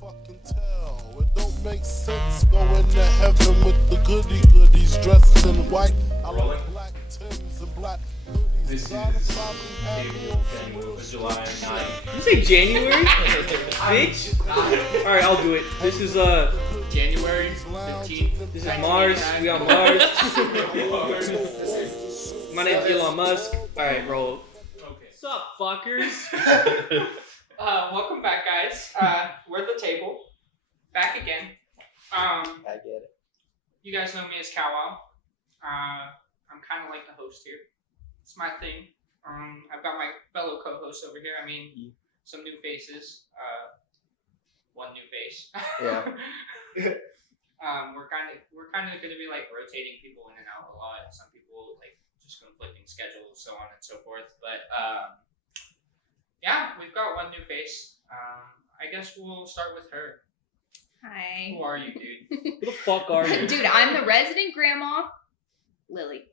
fucking tell. It don't make sense going to heaven with the goodies dressed in white. I like black Timbs and black hoodies. This is God probably have me on some real July 9th. Did you say January? Bitch? Alright, I'll do it. This is January 15th. This is Mars. We on Mars. My name's Elon Musk. Alright, roll. Okay. What's up, fuckers? Welcome back, guys. We're at the table. Back again. I get it. You guys know me as Cowwow. I'm kind of like the host here. It's my thing. I've got my fellow co-hosts over here. I mean, some new faces. One new face. Yeah. We're kind of going to be like rotating people in and out a lot. Some people like just conflicting schedules, so on and so forth. But yeah, we've got one new face. I guess we'll start with her. Hi. Who are you, dude? Who the fuck are you? Dude, I'm the resident grandma, Lily.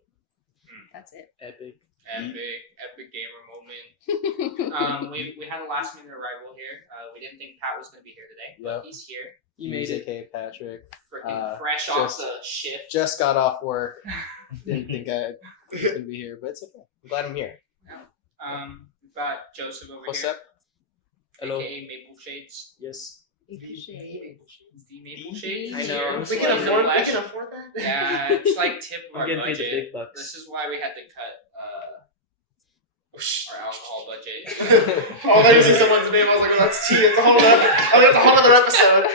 That's it. Epic. Epic gamer moment. We had a last minute arrival here. We didn't think Pat was going to be here today, but he's here. You made it. AKA Patrick. Freaking fresh off the shift. Just got off work. Didn't think I was going to be here, but it's okay. I'm glad I'm here. We've got Joseph over What's here. up? Hello. AKA Maple Shades. Yes. The Maple Shades. I know. We can afford that? Yeah, it's like tip of I'm our getting paid the budget. big bucks. This is why we had to cut our alcohol budget. Oh, there you see someone's name. I was like, oh, that's tea. It's a whole other episode.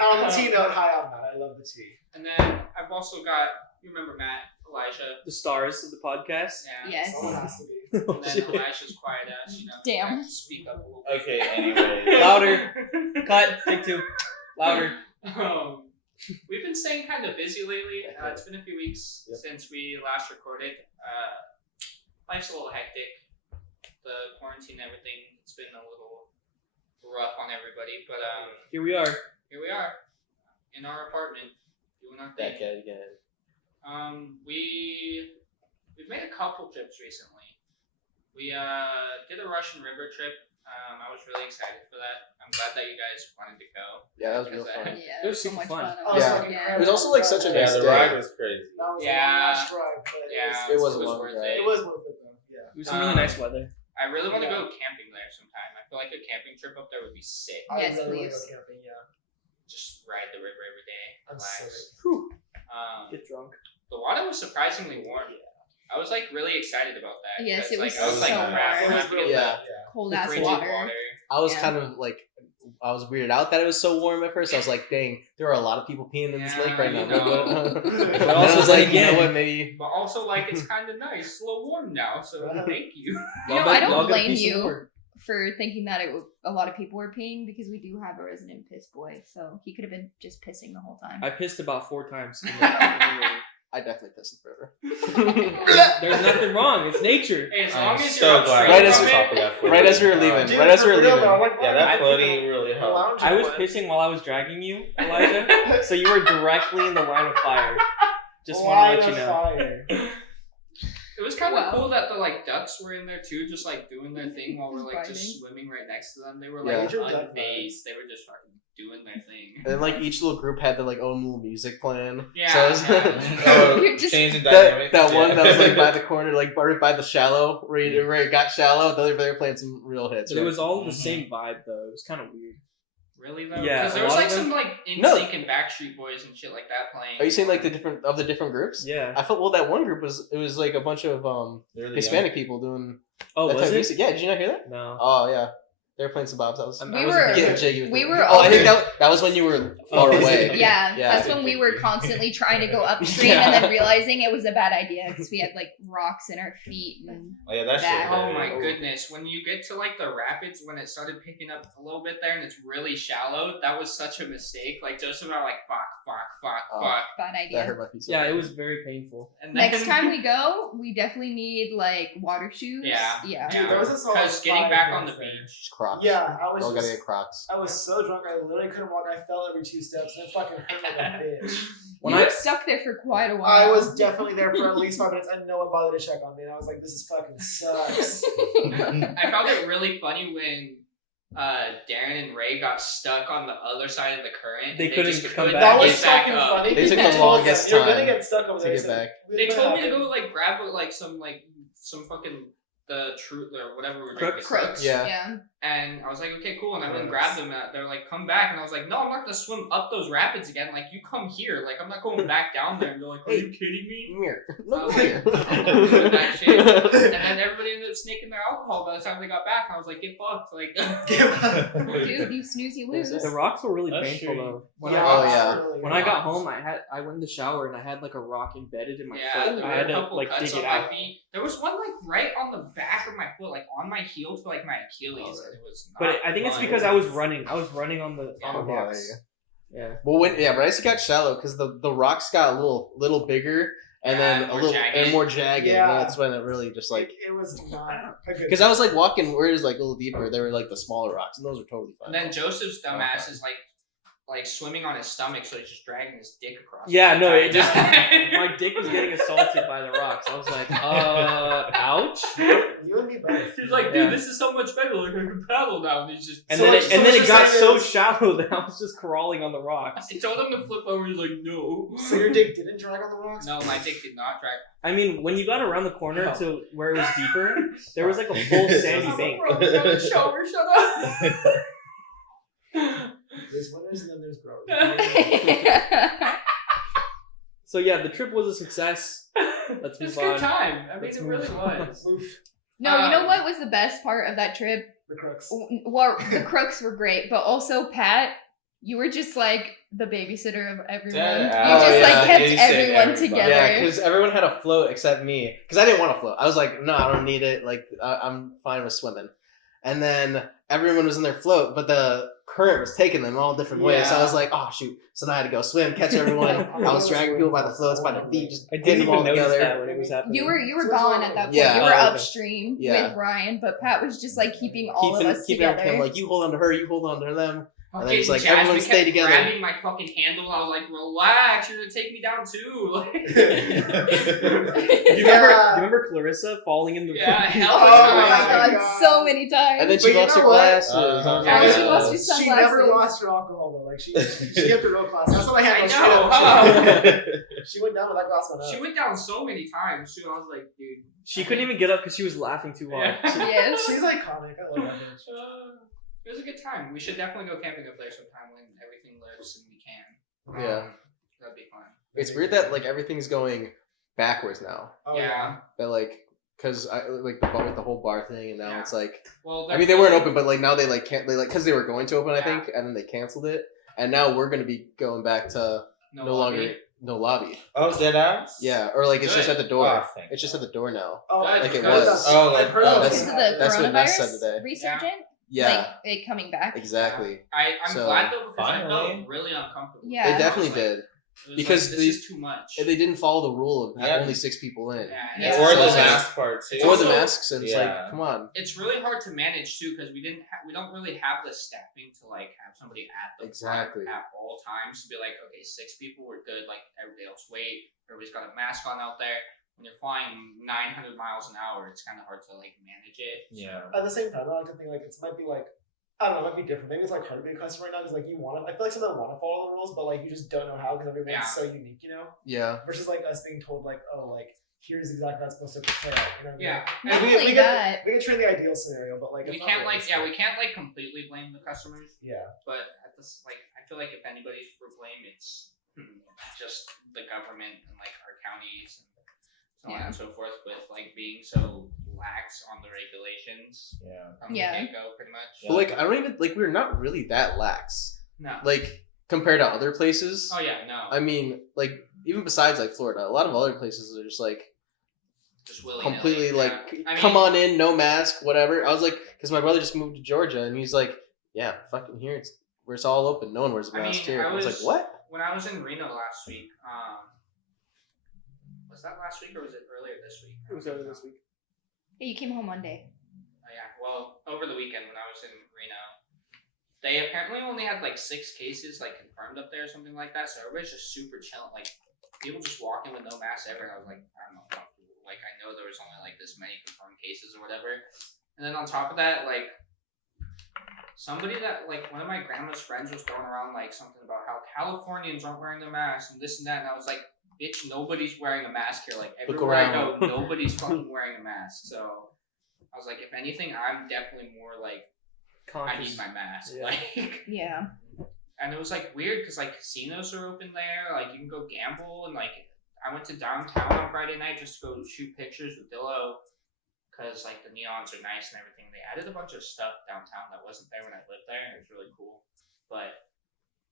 On the tea note, hi, I'm Matt. I love the tea. And then I've also got, you remember Matt, Elijah. The stars of the podcast. Yeah. Yes. Someone has to be. Oh, And then shit. Elijah's quiet ass, you know. Damn. like, speak up a little bit. Okay, anyway. Louder. Cut. Take two. Louder. We've been staying kind of busy lately. It's been a few weeks since we last recorded. Life's a little hectic. The quarantine and everything, it's been a little rough on everybody. But Here we are. here we are in our apartment doing our That thing. guy again. We've made a couple trips recently. We did a Russian River trip. I was really excited for that. I'm glad that you guys wanted to go. Yeah, that was real Because fun. Yeah, It was so super much fun. fun. Oh, Yeah. fucking Yeah. It was also like such a Yeah, nice the day. ride was crazy. That was Yeah. a long drive, but Yeah, It was it was long worth drive. it was worth it though. Yeah. It was some really nice weather. I really want to go camping there sometime. I feel like a camping trip up there would be sick. I Yes, really please. want to go camping, yeah. Just ride the river every day. I'm Relax. sick. Get drunk. The water was surprisingly warm. I was like really excited about that. Yes, because, it was I was like, so crap, warm. we're not gonna get Yeah. Cold the ass frigid water. I was Yeah. kind of like, I was weirded out that it was so warm at first. I was like, dang, there are a lot of people peeing in this lake right now. you know. But also also, I was then like, you know again- what, maybe. But also, like, it's kind of nice. It's a little warm now, so thank you. You know, I don't Y'all gotta blame be some you more. for thinking that a lot of people were peeing because we do have a resident piss boy, so he could have been just pissing the whole time. I pissed about 4 times. I definitely pissed in the river. There's nothing wrong. It's nature. Hey, as I'm long as so you're up glad straight Right as from we it, top of that Right as we were leaving. Dude, Right as we for were real, leaving. though, like, Yeah, that floating really helped. lounge I was one. pissing while I was dragging you, Elijah. So you were directly in the line of fire. Just want Line to let you of know. fire. It was kind of Wow. cool that the like ducks were in there too, just like doing their thing while we're like just Vibing. swimming right next to them. They were Yeah. like Nature duck unfazed. They were just fucking doing their thing. And then, like, each little group had their, like, own little music playing. Yeah, So it was, Oh, You're just- changing that dynamics. one that was, like, by the corner, like, right by the shallow, where it got shallow. They were playing some real hits. But it right? was all the same vibe, though. It was kind of weird. Really though? Yeah, Because there a was lot like of them- some like No. NSYNC and Backstreet Boys and shit like that playing. Are you saying, like, the different groups? Yeah. I felt, well, that one group was like a bunch of They're the Hispanic people doing Oh, that was type of it? music. Yeah, did you not hear that? No. Oh, yeah. They were playing some bobs. That was I We wasn't were- getting there. jiggy with we it. were Oh, I all- think that was when you were far Oh, is away. it? Yeah, Yeah. that's when we were constantly trying to go upstream Yeah. and then realizing it was a bad idea because we had like rocks in our feet and Oh, yeah, that shit. Back. Oh hurt. my goodness! When you get to like the rapids, when it started picking up a little bit there and it's really shallow, that was such a mistake. Like Joseph and I were like, fuck. Oh. bad That idea. hurt my feet. so Yeah, bad. it was very painful. And then, Next time we go, we definitely need like water shoes. Yeah. Yeah. Dude, there was a solid because getting 5 back on the minutes there. beach. Just Crocs. Yeah, I was Y'all gotta just, get Crocs. I was so drunk I literally couldn't walk. I fell every 2 steps and it fucking hurt like a bitch. When You I were stuck there for quite a while. I was definitely there for at least 5 minutes and no one bothered to check on me and I was like, this is fucking sucks. I found it really funny when Darren and Ray got stuck on the other side of the current. They and couldn't just come couldn't back. That was get back fucking up. funny. They took They the told longest them, You're gonna time get stuck over to there. get So back. They what told me to happened? go like grab like some fucking the truth or whatever we're doing. Crooks. Crooks. Yeah. Yeah. And I was like, okay, cool. And I went and grabbed them. And they're like, come back. And I was like, no, I'm not gonna swim up those rapids again. Like, you come here. Like, I'm not going back down there. And they're like, are you kidding me? Come here. I Look was here. like, I'm doing that shit. And then everybody ended up snaking their alcohol by the time they got back. I was like, get fucked. Like, Dude, you snooze, you lose. The rocks were really That's painful true. though. When Yeah, Oh, I yeah. really when I good. got home, I went in the shower and I had like a rock embedded in my yeah, foot. there I were had a to couple like cuts dig on it my out. feet. There was one like right on the back of my foot, like on my heel to like my Achilles. And it was not But I think it's fun. because I was running. I was running on the Yeah, rocks. Yeah. Well, when Rice got shallow because the rocks got a little bigger and Yeah, then a more little jagged. and more jagged. Yeah. And that's when it really just like it was not a good. because I was like walking where it was like a little deeper. They were like the smaller rocks and those were totally fine. And then Joseph's dumbass is like swimming on his stomach, so he's just dragging his dick across. Yeah, no, it the just entire time. my dick was getting assaulted by the rocks. I was like, ouch. You and me both. He's like, dude, Yeah. this is so much better. Like, I can paddle now. And he's just. And So then what- it, so and what then you're it got saying so is- shallow that I was just crawling on the rocks. I told him to flip over. He's like, no. So your dick didn't drag on the rocks? No, my dick did not drag. I mean, when you got around the corner No. to where it was deeper, there was like a full sandy I'm bank. a bro, on the shower. Shut up. There's winners and then there's growers. So yeah, the trip was a success. Let's It's move a good on. time. I mean, Let's it move really on. was. Oof. No, you know what was the best part of that trip? The crooks. Well, the crooks were great, but also Pat, you were just like the babysitter of everyone. Yeah. You just Oh, yeah. like kept Babysit everyone everybody. together. Yeah, because everyone had a float except me. Because I didn't want to float. I was like, no, I don't need it. Like, I'm fine with swimming. And then everyone was in their float, but the current was taking them all different ways. So I was like, oh, shoot. So now I had to go swim, catch everyone. I was dragging people by the floats, by their feet, just I getting didn't them all even notice together. that when it was happening. You were So gone it's at that point. Yeah. You were Oh, okay. upstream Yeah. with Ryan, but Pat was just like keeping all of us keeping everything together. like you hold on to her, you hold on to them. And then Fucking it's like, Jasmine everyone kept stay together. grabbing my fucking handle. I was like, relax, you're gonna take me down too. Like, Do you remember Clarissa falling in the Yeah, hell Oh yeah. my god, so many times. And then But she you lost know her what? glasses. Yeah, she lost her She sunglasses. never lost her alcohol though. Like she kept her real class. That's what I had. I She know, went- huh? She went down with that glass one up. She went down so many times too. I was like, dude. She couldn't even get up because she was laughing too hard. Yes. She's iconic. I love that bitch. It was a good time. We should definitely go camping up there sometime when everything lives and we can. Yeah. That'd be fun. It's weird that like everything's going backwards now. Oh, Yeah. That like, cause I like the bar with the whole bar thing, and now Yeah. it's like, Well, I mean they weren't open, but like now they like can't they like because they were going to open I Yeah. think, and then they canceled it, and now we're gonna be going back to no longer no lobby. Oh, dead ass? Yeah, or like it's just Good. at the door. Oh, thank it's just at the door now. Oh, Like I've it heard was. that. Oh, like- I've heard oh, that. Because of the That's what Ness said coronavirus today. resurgent, Yeah, like it coming back. exactly. I'm So, glad though because I finally. felt really uncomfortable. Yeah. They I definitely I was like- did. It was Because like, they- this is too much. And they didn't follow the rule of Yeah. only 6 people in. Yeah, Yeah. Or the So- mask part too. It's Or the also- masks, and it's Yeah. like, come on. It's really hard to manage too because we don't really have the staffing to like have somebody at the Exactly. front at all times to be like, okay, 6 people, we're good. Like everybody else, wait. Everybody's got a mask on out there. When you're flying 900 miles an hour, it's kind of hard to like manage it. Yeah. At the same time, I like to think like it might be like I don't know, it might be different. Maybe it's like hard to be a customer right now because like you want to. I feel like some of them want to follow the rules, but like you just don't know how because everyone's Yeah. so unique, you know. Yeah. Versus like us being told like, oh, like here's exactly how it's supposed to play out. You know what I mean? Yeah. Not And only that, we can train the ideal scenario, but like We it's not can't like realistic. we can't like completely blame the customers, Yeah. but at this like I feel like if anybody's for blame, it's just the government and like our counties and so on Yeah. and so forth with like being so lax on the regulations Yeah. from Yeah. the get-go pretty much. But like, I don't even like. We're not really that lax. No. Like compared to other places. Oh yeah, no. I mean, like even besides like Florida, a lot of other places are just like just willy-nilly, completely yeah. like, I mean, come on in, no mask, whatever. I was like, because my brother just moved to Georgia, and he's like, yeah, fucking here, it's where it's all open, no one wears a I mask mean, here. I I was was- like, what? When I was in Reno last week, was that last week or was it earlier this week? It was earlier this week. hey, you came home Monday. Oh, yeah, well, over the weekend when I was in Reno, they apparently only had like 6 cases like confirmed up there or something like that. So everybody's just super chill. Like people just walking with no mask ever. And I was like, I don't know, like I know there was only like this many confirmed cases or whatever. And then on top of that, like somebody that like one of my grandma's friends was throwing around like something about how Californians aren't wearing the mask and this and that, and I was like, bitch, nobody's wearing a mask here. Like Look everywhere I go, around. nobody's fucking wearing a mask. So I was like, if anything, I'm definitely more like I need my mask. Yeah. Like, Yeah. and it was like weird because like casinos are open there. Like you can go gamble, and like I went to downtown on Friday night just to go shoot pictures with Dillo. Because like the neons are nice and everything. They added a bunch of stuff downtown that wasn't there when I lived there, and it was really cool. But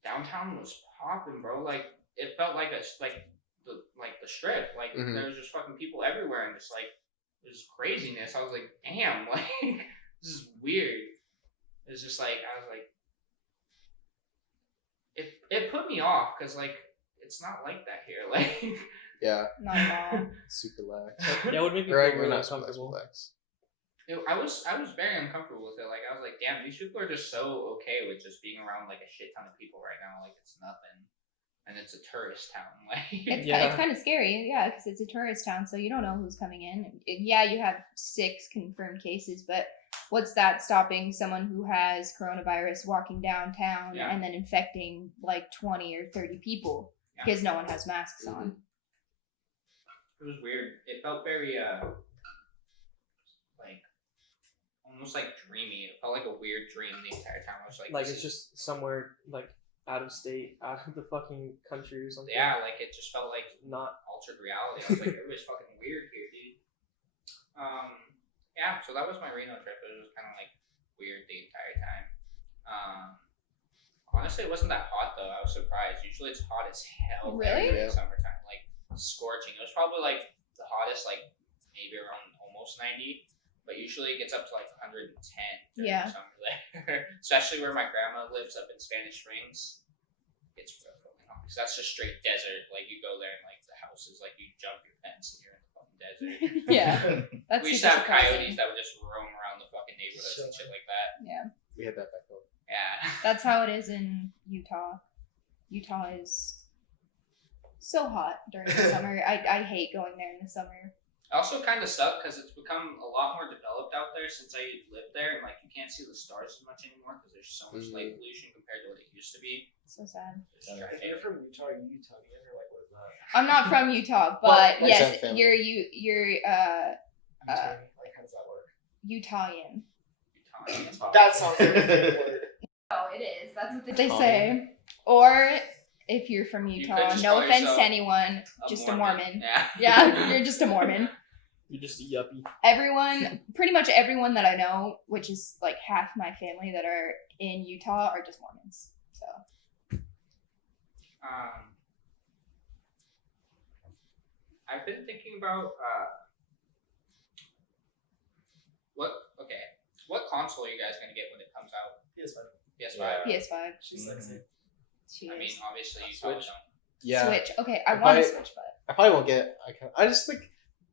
downtown was popping, bro. Like it felt like the strip. Like Mhm. there was just fucking people everywhere, and just like it was craziness. I was like, damn, like this is weird. It's just like I was like, it put me off because like it's not like that here. Like Yeah, Not at all. super lax. That would make me Right, feel we're really not super uncomfortable. lax. I was very uncomfortable with it. Like I was like, damn, these people are just so okay with just being around like a shit ton of people right now. Like it's nothing, and it's a tourist town. Like It's kind of scary, yeah, because it's a tourist town, so you don't know who's coming in. Yeah, you have 6 confirmed cases, but what's that stopping someone who has coronavirus walking downtown Yeah. and then infecting like 20 or 30 people Yeah. because no one has masks on? it was weird. It felt very like almost like dreamy. It felt like a weird dream the entire time. I was like, Like this it's just somewhere like out of state, out of the fucking country or something. yeah, like it just felt like Not altered reality. I was like, everybody's fucking weird here, dude. Yeah, so that was my Reno trip. It was kind of like weird the entire time. Honestly, it wasn't that hot though. I was surprised. Usually it's hot as hell there Really? during Yeah. the summertime, like scorching. It was probably like the hottest, like maybe around almost 90, but usually it gets up to like 110 during Yeah. the summer there. Especially where my grandma lives up in Spanish Springs. It's real fucking hot because that's just straight desert. Like you go there and like the houses, like you jump your fence and you're in the fucking desert. Yeah, that's We used to super have coyotes surprising. that would just roam around the fucking neighborhoods and shit like that. Yeah, We had that back home. Yeah. that's how it is in Utah. Utah is so hot during the summer. I hate going there in the summer. I also kind of suck because it's become a lot more developed out there since I lived there, and like you can't see the stars as much anymore because there's so much light pollution compared to what it used to be. So sad. It's If tragic. you're from Utah, you Utonian, or like what is that? I'm not from Utah, but Well, yes, except family. you're Utonian, like how does that work? Utahian. Italian. That sounds like a word. Oh, it is. That's what they Tommy. say. Or if you're from You Utah, could just no call offense yourself to anyone, just a Mormon. Yeah. Yeah, you're just a Mormon. you're just a yuppie. Everyone, pretty much everyone that I know, which is like half my family that are in Utah, are just Mormons. So I've been thinking about what console are you guys gonna get when it comes out? PS5. PS5. PS5. She's sexy. She I mean, is. obviously you Switch. probably don't. Yeah, Switch. Okay, I If want I- to Switch, but I probably won't get. I just think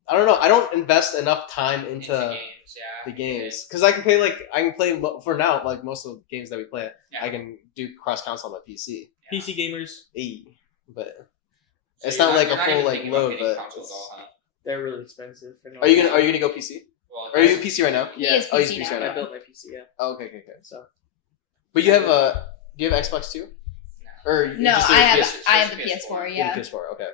I don't know. I don't invest enough time into games, yeah. the games because I can play for now like most of the games that we play. Yeah. I can do cross console on my PC. Yeah. PC gamers, But So it's you're not like you're a full even like thinking about load. getting But consoles at it's- all, huh? they're really expensive. For no are you reason. gonna go PC? Well, Are you PC right now? he Yeah. is Oh, he's PC PC now. right I built my PC. Yeah. Oh, okay. So But you have do you have Xbox too? Or No, just I have PS4? I have the PS4, PS4. Yeah. PS4. Okay.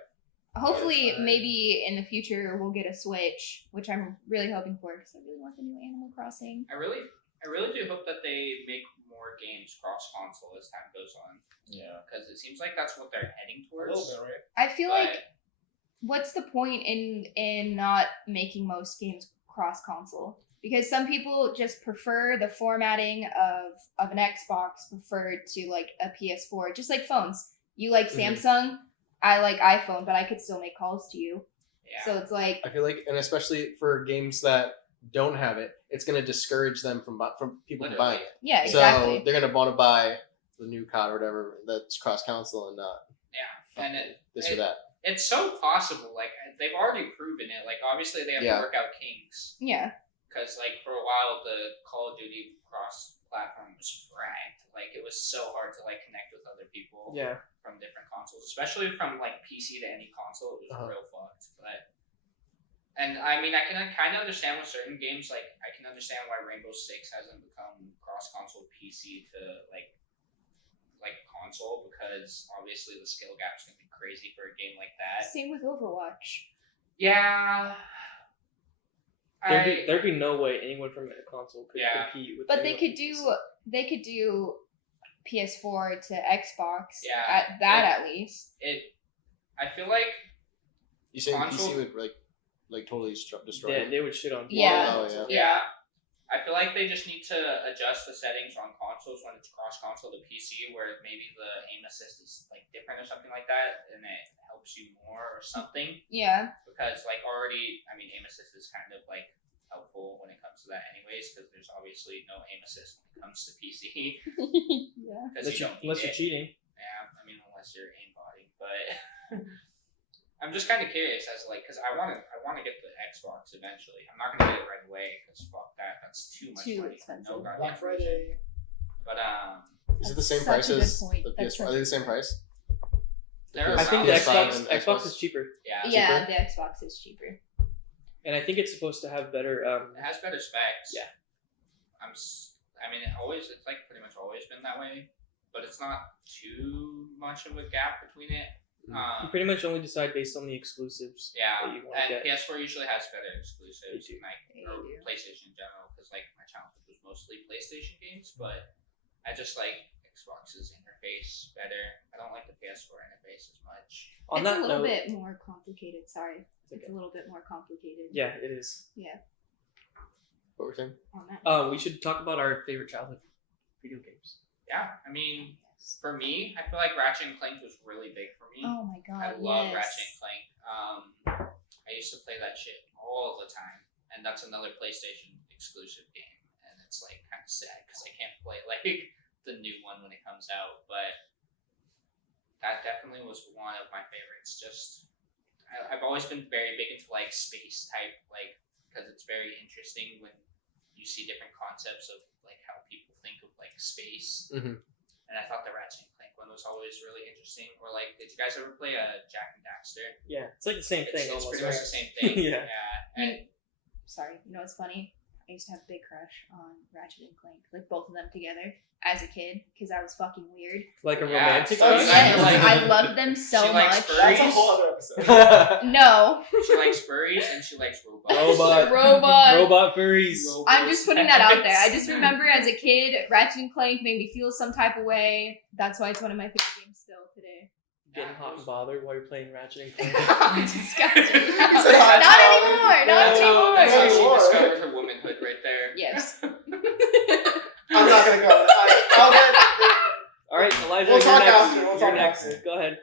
Hopefully, maybe in the future we'll get a Switch, which I'm really hoping for because I really want the new Animal Crossing. I really do hope that they make more games cross console as time goes on. Yeah. Because it seems like that's what they're heading A towards. little bit, right? I feel But like what's the point in not making most games cross console? Because some people just prefer the formatting of an Xbox preferred to like a PS4, just like phones. You like Mhm. Samsung, I like iPhone, but I could still make calls to you. yeah. So it's like, I feel like, and especially for games that don't have it, it's gonna discourage them from people from buying it. yeah, exactly. So they're gonna want to buy the new COD or whatever that's cross console and not yeah. And this or that. it's so possible. Like they've already proven it. Like obviously they have Yeah. to work out kinks. Yeah. Because like for a while the Call of Duty cross platform was fragged. Like it was so hard to like connect with other people yeah. from different consoles, especially from like PC to any console. It was Uh-huh. real fucked. But And I mean, I can kind of understand with certain games, like I can understand why Rainbow Six hasn't become cross-console PC to like console, because obviously the skill gap's gonna be crazy for a game like that. Same with Overwatch. Yeah. There'd be no way anyone from a console could compete with. But they anyone could from PC. do PS4 to Xbox. Yeah, At that at least. I feel like You saying Console- PC would like totally destroy Yeah, it? they would shit on. Yeah. Oh, yeah. yeah. I feel like they just need to adjust the settings on consoles when it's cross-console to PC, where maybe the aim assist is like different or something like that, and it helps you more or something. Yeah. Because like already, I mean, aim assist is kind of like helpful when it comes to that, anyways, because there's obviously no aim assist when it comes to PC Yeah. because you don't need Unless you're it. cheating. Yeah, I mean, unless you're aimbotting, but I'm just kind of curious as like, because I want to get the Xbox eventually. I'm not gonna get it right away because fuck that, that's too much Too money. expensive. No goddamn Black Friday. But Is it the same Such price a good as point. the That's PS4? such Are they a the same price? they're I think the PS5 Xbox and Xbox Xbox? is cheaper, yeah, Yeah, the Xbox is cheaper. and I think it's supposed to have better. it has better specs. Yeah. I mean, it's like pretty much always been that way, but it's not too much of a gap between it. You pretty much only decide based on the exclusives. Yeah, that you wanna and get. PS4 usually has better exclusives, They do. like They or do. PlayStation in general, because like my childhood was mostly PlayStation games, but I just like Xbox's interface better. I don't like the PS4 interface as much. On It's that a little note, bit more complicated. Sorry. It's a little bit more complicated. yeah, it is. What we're saying? On that. We should talk about our favorite childhood video games. Yeah, I mean, for me, I feel like Ratchet and Clank was really big for me. Oh my I god. love yes. Ratchet and Clank. I used to play that shit all the time, and that's another PlayStation exclusive game, and it's like kind of sad because I can't play like the new one when it comes out. But that definitely was one of my favorites. Just I've always been very big into like space type, like because it's very interesting when you see different concepts of like how people think of like space. Mhm. And I thought the Ratchet and Clank one was always really interesting. Or like, did you guys ever play Jack and Daxter? Yeah, it's like the same thing It's almost. pretty much right? the same thing. Yeah. And Sorry. You know what's funny? I used to have a big crush on Ratchet and Clank, like both of them together as a kid, because I was fucking weird. Like a Yeah, romantic. so crush? yeah, Yes, like- I loved them so She likes much. furries. That's a whole other episode. No. she likes furries and she likes robots. Robot. Robots. Robot furries. I'm just putting that out there. I just remember as a kid, Ratchet and Clank made me feel some type of way. That's why it's one of my favorite games still today. Getting hot and bothered while you're playing Ratchet and Clank. Disgusting. You said hot Not and anymore. bothered. Not That's how anymore. she Anymore. discovered her womanhood right there. Yes. I'm not gonna go. I'll get. All right, Elijah, We'll you're talk next. after, we'll You're talk next. after. Go ahead.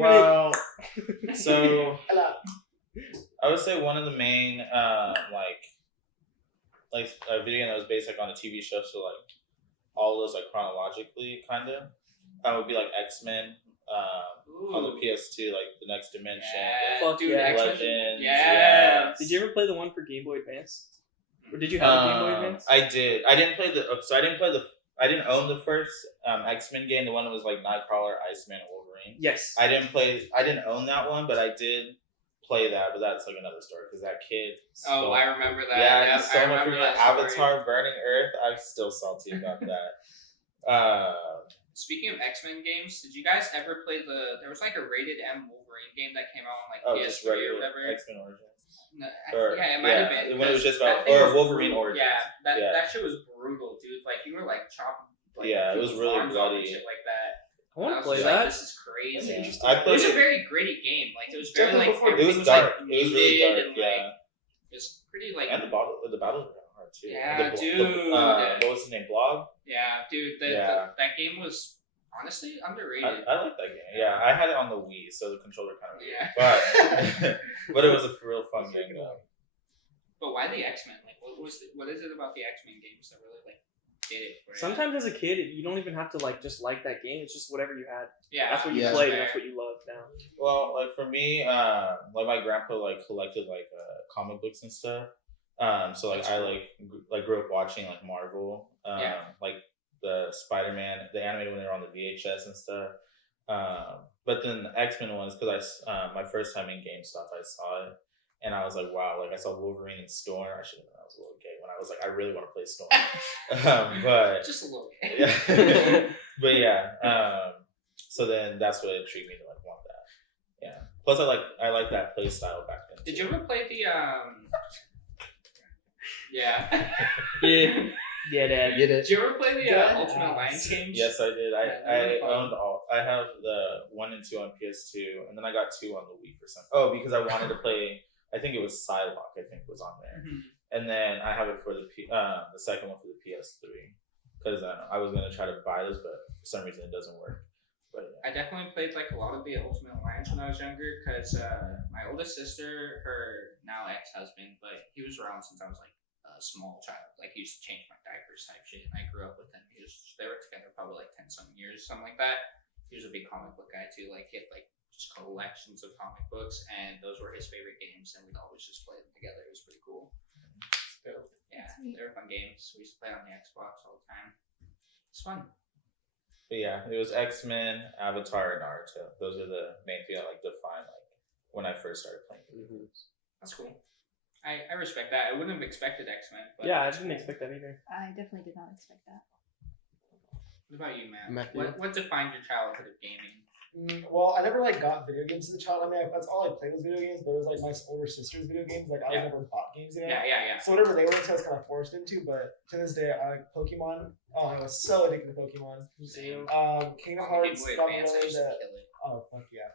Well, so Hello. I would say one of the main like a video game that was based like on a TV show, so like all of those like chronologically kind of. Would be like X-Men on the PS2, like the Next Dimension, Yeah, Fuck dude, yeah. X-Men. Legends. Yes. Did you ever play the one for Game Boy Advance? Or did you have a Game Boy Advance? I did. I didn't play the. So I didn't play the. I didn't own the first X-Men game. The one that was like Nightcrawler, Iceman, and Wolverine. Yes. I didn't own that one, but I did play that. But that's like another story because that kid. Oh, I remember that. Yeah, Yep, he stole I it from remember me. that story. Avatar, Burning Earth. I'm still salty about that. Speaking of X-Men games, did you guys ever play there was like a rated M Wolverine game that came out on like Just PS3 or regular whatever? X-Men Origins. No, Or- yeah, it might have yeah, been. when it was just that about- thing or was Wolverine brutal. Origins. Yeah, Yeah. that shit was brutal, dude. Like you were like chopping. Like, Yeah, it was people's really arms off and bloody. shit like that. I want I to was play just like, that. this is crazy. Yeah. interesting. I It played was a it. very gritty game. Like it was very Definitely like before- It was everything dark. Like, It was really muted dark. and, Yeah. like, it was pretty like. And the battles were hard too. Yeah, The dude. what was his name? Blog. Yeah, dude. Yeah. That game was honestly underrated. I like that game. Yeah, I had it on the Wii, so the controller kind of. Yeah. But but it was a real fun game though. But why the X-Men? Like, what is it about the X-Men games that really like did it for you? Sometimes as a kid, you don't even have to like just like that game. It's just whatever you had. yeah, That's what you Yeah. played, fair. and that's what you love now. Well, like for me, like my grandpa like collected like comic books and stuff. So like I like grew up watching like Marvel, Yeah. like the Spider-Man, the animated when they were on the VHS and stuff. But then the X-Men ones, because my first time in GameStop, I saw it, and I was like, wow, like I saw Wolverine and Storm. I should have known I was a little gay when I was like, I really want to play Storm. But Just a little bit. yeah, but yeah. So then that's what intrigued me to like want that. Yeah. Plus, I like that play style back then. Did you ever play the Yeah. Yeah, Dad. Get it? Did you ever play the Yeah. Ultimate Alliance games? Yes, I did. Yeah, I they're fun. owned all. I have the 1 and 2 on PS2, and then I got 2 on the Wii for some. Oh, because I wanted to play. I think it was Psylocke. I think was on there, Mhm. and then I have it for the second one for the PS3 because I was gonna try to buy this, but for some reason it doesn't work. But yeah. I definitely played like a lot of the Ultimate Alliance when I was younger because my oldest sister, her now ex-husband, but he was around since I was like a small child. Like he used to change my diapers type shit, and I grew up with him. They were together probably like 10-some years, something like that. He was a big comic book guy too. Like he had like just collections of comic books, and those were his favorite games, and we'd always just play them together. It was pretty cool. Yeah, they were fun games. We used to play on the Xbox all the time. It's fun. But yeah, it was X-Men, Avatar, and Naruto. Those are the main things I like define like when I first started playing video games. That's cool. I respect that. I wouldn't have expected X-Men. But Yeah, I didn't expect that either. I definitely did not expect that. What about you, man? Matthew? What defined your childhood of gaming? Well, I never like got video games as a child. I mean, that's all I played was video games. But it was like my older sister's video games. Like I Yeah. never bought games. You know? Yeah. So whatever they were into, I was kind of forced into. But to this day, I like Pokemon. Oh, I was so addicted to Pokemon. Same. Kingdom On the Hearts Game Boy got me Advance, I really used to into. kill it. Oh fuck yeah.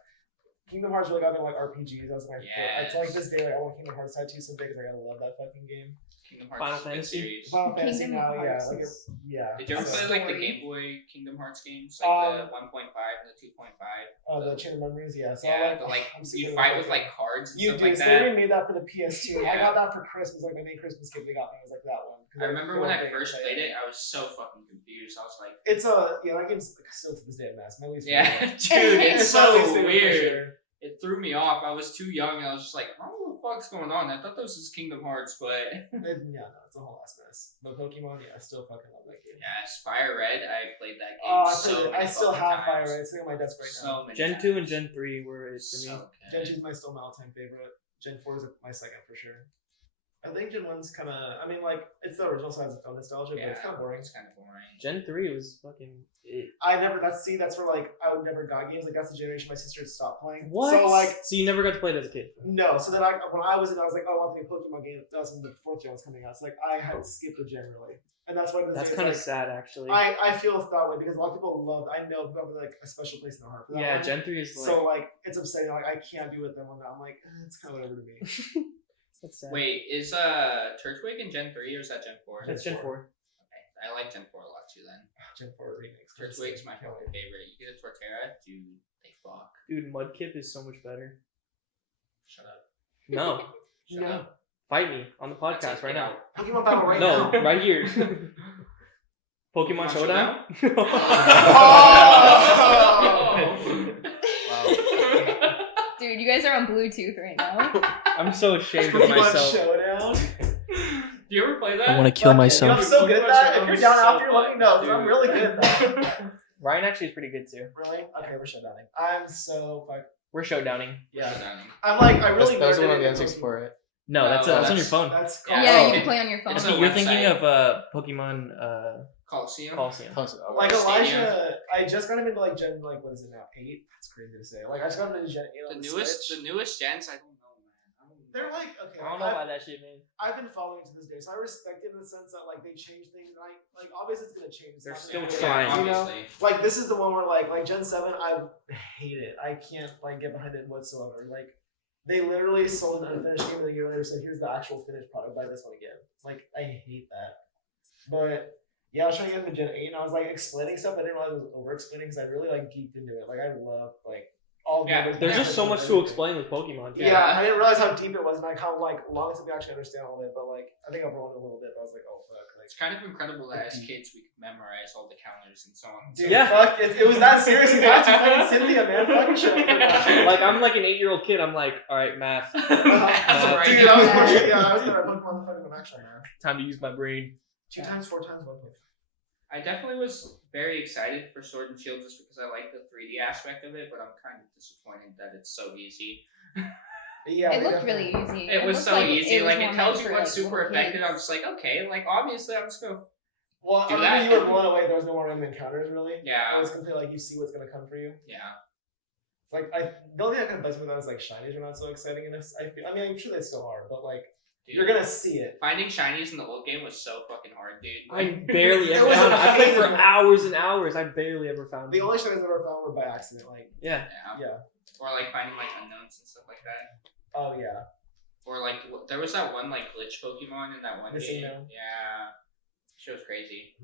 Kingdom Hearts really got me like RPGs. That was my favorite. It's like this day, like I want Kingdom Hearts tattoo so big because I gotta love that fucking game. Kingdom Hearts Final is a good Fantasy? series. Final Fantasy Kingdom now, yeah, Hearts like is- yeah. Did you ever The play like the story- Game Boy Kingdom Hearts games, like the 1.5 and the 2.5? The Chain of Memories, yeah. So Yeah, I but like I'm you super fight into with like Pokemon. cards and You stuff do. like So they that. remade that for the PS2. I Yeah. got that for Christmas. Like my main Christmas gift they got me was like that one. 'Cause I remember when I first played played it, I was so fucking confused. I was like, It's a that game's like, still to this day a mess. My least yeah, favorite. dude, it's my so least favorite for weird. sure. It threw me off. I was too young, and I was just like, I don't know what the fuck's going on. I thought this was Kingdom Hearts, but Yeah, no, it's a whole ass mess. But Pokemon, yeah, I still fucking love that game. yeah, Fire Red. I played that game Oh, so many I still fucking have Fire times. Red. It's sitting on my desk right So now. many Gen times. 2 and Gen 3 were it for me. So Gen good. 2 is my still my all-time favorite. Gen 4 is my second for sure. I think Gen 1's kind of. I mean, like it's the original, so it has its own nostalgia, but it's kind of boring. It's kind of boring. Gen 3 was fucking it. I never. That's where like I would never got games. Like that's the generation my sister had stopped playing. What? So like So you never got to play it as a kid? no. So then when I was in, I was like, oh, I want to play a Pokemon game. That was when the 4th gen was coming out. So like I had skipped a gen really, and that's why. That's kind kind of sad, actually. I feel that way because a lot of people love. I know people have like a special place in their heart for that. Yeah, one. Gen 3 is like. So like it's upsetting. Like I can't be with them when I'm like it's kind of whatever to me. That's sad. Wait, is Turtwig in Gen 3 or is that Gen 4? That's Gen 4. Okay, I like Gen 4 a lot too. Then Gen 4 remakes. Turtwig's my fucking favorite. You get a Torterra, dude, they fuck. Dude, Mudkip is so much better. Shut up. No. Shut No. up. Fight me on the That's podcast it, right get now. out. Pokemon Battle right No, now. right here. Pokemon Pokemon Showdown? Dude, you guys are on Bluetooth right now. I'm so ashamed of Pokemon myself. Showdown. Do you ever play that? I want to kill Dude, myself. I'm so good at that. If you're down So after, let me fun, know. 'Cause I'm dude. really good at that. Ryan actually is pretty good too. Really? Okay, we're showdowning. I'm so fuck. We're showdowning. Yeah. Showdown. I'm like, I really. That was the learned one on it the in N64, right? No, No, that's on your that's- phone. That's Yeah, Yeah, oh, you can okay. play on your phone. It's I a think you're thinking website. of Pokemon Coliseum. Coliseum. Like Stadium. Elijah, I just got him into like Gen what is it now 8? That's crazy to say. Like I just got him into Gen 8 The on newest Switch. gens, I don't know, man. I don't know. They're like okay. I don't know about that shit, man. I've been following to this day, so I respect it in the sense that like they change things. And I like obviously it's gonna change. It's They're not still gonna be trying. you know? Obviously. Like this is the one where like Gen 7, I hate it. I can't like get behind it whatsoever. Like they literally sold an unfinished game and a year later said, "Here's the actual finished product. Buy this one again." Like I hate that. But yeah, I was trying to get into Gen 8 and I was like explaining stuff. I didn't realize I was over explaining because I really like geeked into it. Like I love like all the Yeah, numbers, There's the just so much to everything. explain with Pokemon. Yeah. Yeah. I didn't realize how deep it was, and I kind of like long to actually understand all of it. But like, I think I've grown a little bit. But I was like, oh fuck, like, It's kind of incredible that as kids we could memorize all the counters and so on. And so dude, Yeah. fuck, it was that serious. You got to fucking Cynthia, man, fucking shit. Like I'm like an 8-year-old kid. I'm like, all right, math. That's right. Dude, I was pushing. Yeah, I was gonna Pokemon the fucking action, man. Time to use my brain. 2 times 4 times 1.5. I definitely was very excited for Sword and Shield just because I like the 3D aspect of it, but I'm kind of disappointed that it's so easy. Yeah, It they looked really definitely- easy. It was looked so easy. was Like more it tells meant you for, what's like, super little effective. I'm kids. just like, okay, like obviously I'm just gonna. Well, Do I remember that. you were blown away. There was no more random encounters, really. Yeah. It was completely like you see what's gonna come for you. Yeah. Like the only thing that kind of bugs me with that is like shinies are not so exciting in this. I mean, I'm sure they still are, but like Dude, you're gonna see it. finding shinies in the old game was so fucking hard, dude. I barely It ever was found. I played for amazing. hours and hours. I barely ever found. The them. only shinies I've ever found were by accident. Like Yeah. yeah. Or like finding like unknowns and stuff like that. Oh yeah. Or like there was that one like glitch Pokemon in that one Missing game. No. Yeah. Shit was crazy.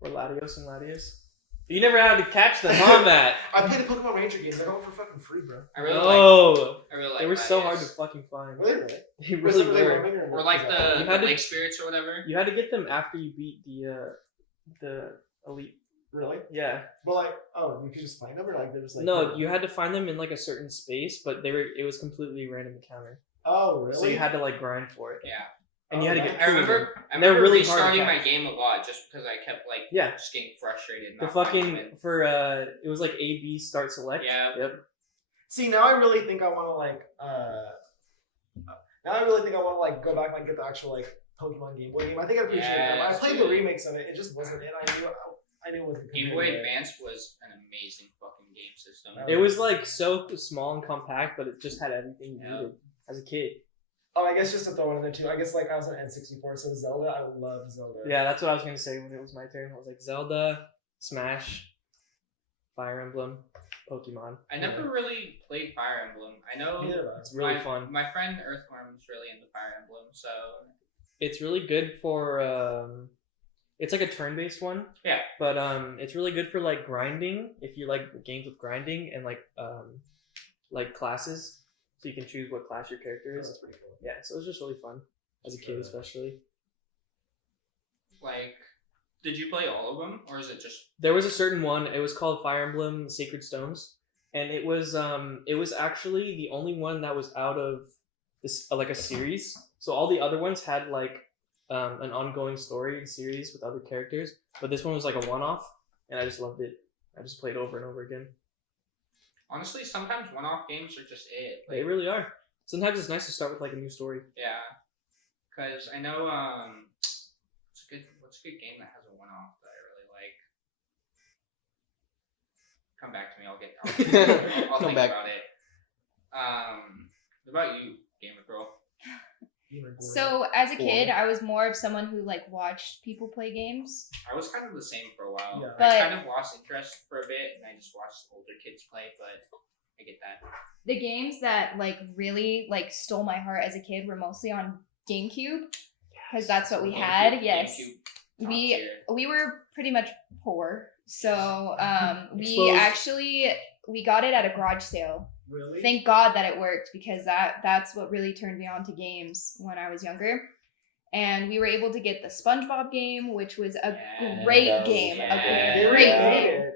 Or Latios and Latios. You never had to catch them, huh, Matt? I played the Pokemon Ranger games. They're all for fucking free, bro. I really Oh, I really like they were so Latios. hard to fucking find. Were they really? They Was really it really were. roaming Or like the, You had to- lake spirits or whatever. You had to get them after you beat the elite. Really? Yeah. Well, like oh, you could just find them, or like they're just like No, you had to find them in like a certain space, but they were. It was completely random encounter. Oh really? So you had to like grind for it. Yeah. And you had to Oh, get. I two of them. remember And they were really really hard to restarting my catch. game a lot just because I kept like Yeah. just getting frustrated. The Not finding fucking it. for it was like A B start select. Yeah. Yep. See, now I really think I want to like now I really think I want to like go back and like get the actual like Pokemon Game Boy game. I think I appreciate it. I Yes, played dude. the remakes of it. It just wasn't it. I knew it wasn't. Game compared Boy to it. Advance was an amazing fucking game system. It was like so small and compact, but it just had everything you Yeah. needed as a kid. Oh, I guess just to throw it in there too. I guess like I was on N64, so Zelda. I love Zelda. Yeah, that's what I was gonna say when it was my turn. I was like Zelda, Smash, Fire Emblem, Pokemon. I never really played Fire Emblem. I know Neither of us. It's really my, fun. My friend Earthworm's really into Fire Emblem, so It's really good for it's like a turn-based one. Yeah. But it's really good for like grinding if you like games with grinding and like classes, so you can choose what class your character Oh, is. that's pretty cool. Yeah, so it's just really fun as a kid, especially. like, did you play all of them, or is it just? There was a certain one. It was called Fire Emblem Sacred Stones, and it was actually the only one that was out of this like a series. So all the other ones had like an ongoing story and series with other characters, but this one was like a one-off, and I just loved it. I just played over and over again. Honestly, sometimes one-off games are just it. They Like, really are. Sometimes it's nice to start with like a new story. yeah, because I know what's a good game that has a one-off that I really like. Come back to me. I'll Come think back. about it. What about you, Gamer Girl? So as a kid, I was more of someone who like watched people play games. I was kind of the same for a while. Yeah. I But- kind of lost interest for a bit, and I just watched older kids play. But I get that. The games that like really like stole my heart as a kid were mostly on GameCube, because that's what we had. Yes, GameCube we top tier. we were pretty much poor, so we Exposed. actually we got it at a garage sale. Really? Thank God that it worked, because that's what really turned me on to games when I was younger. And we were able to get the SpongeBob game, which was a Yeah, great that was- game, yeah. They a great remade game. it.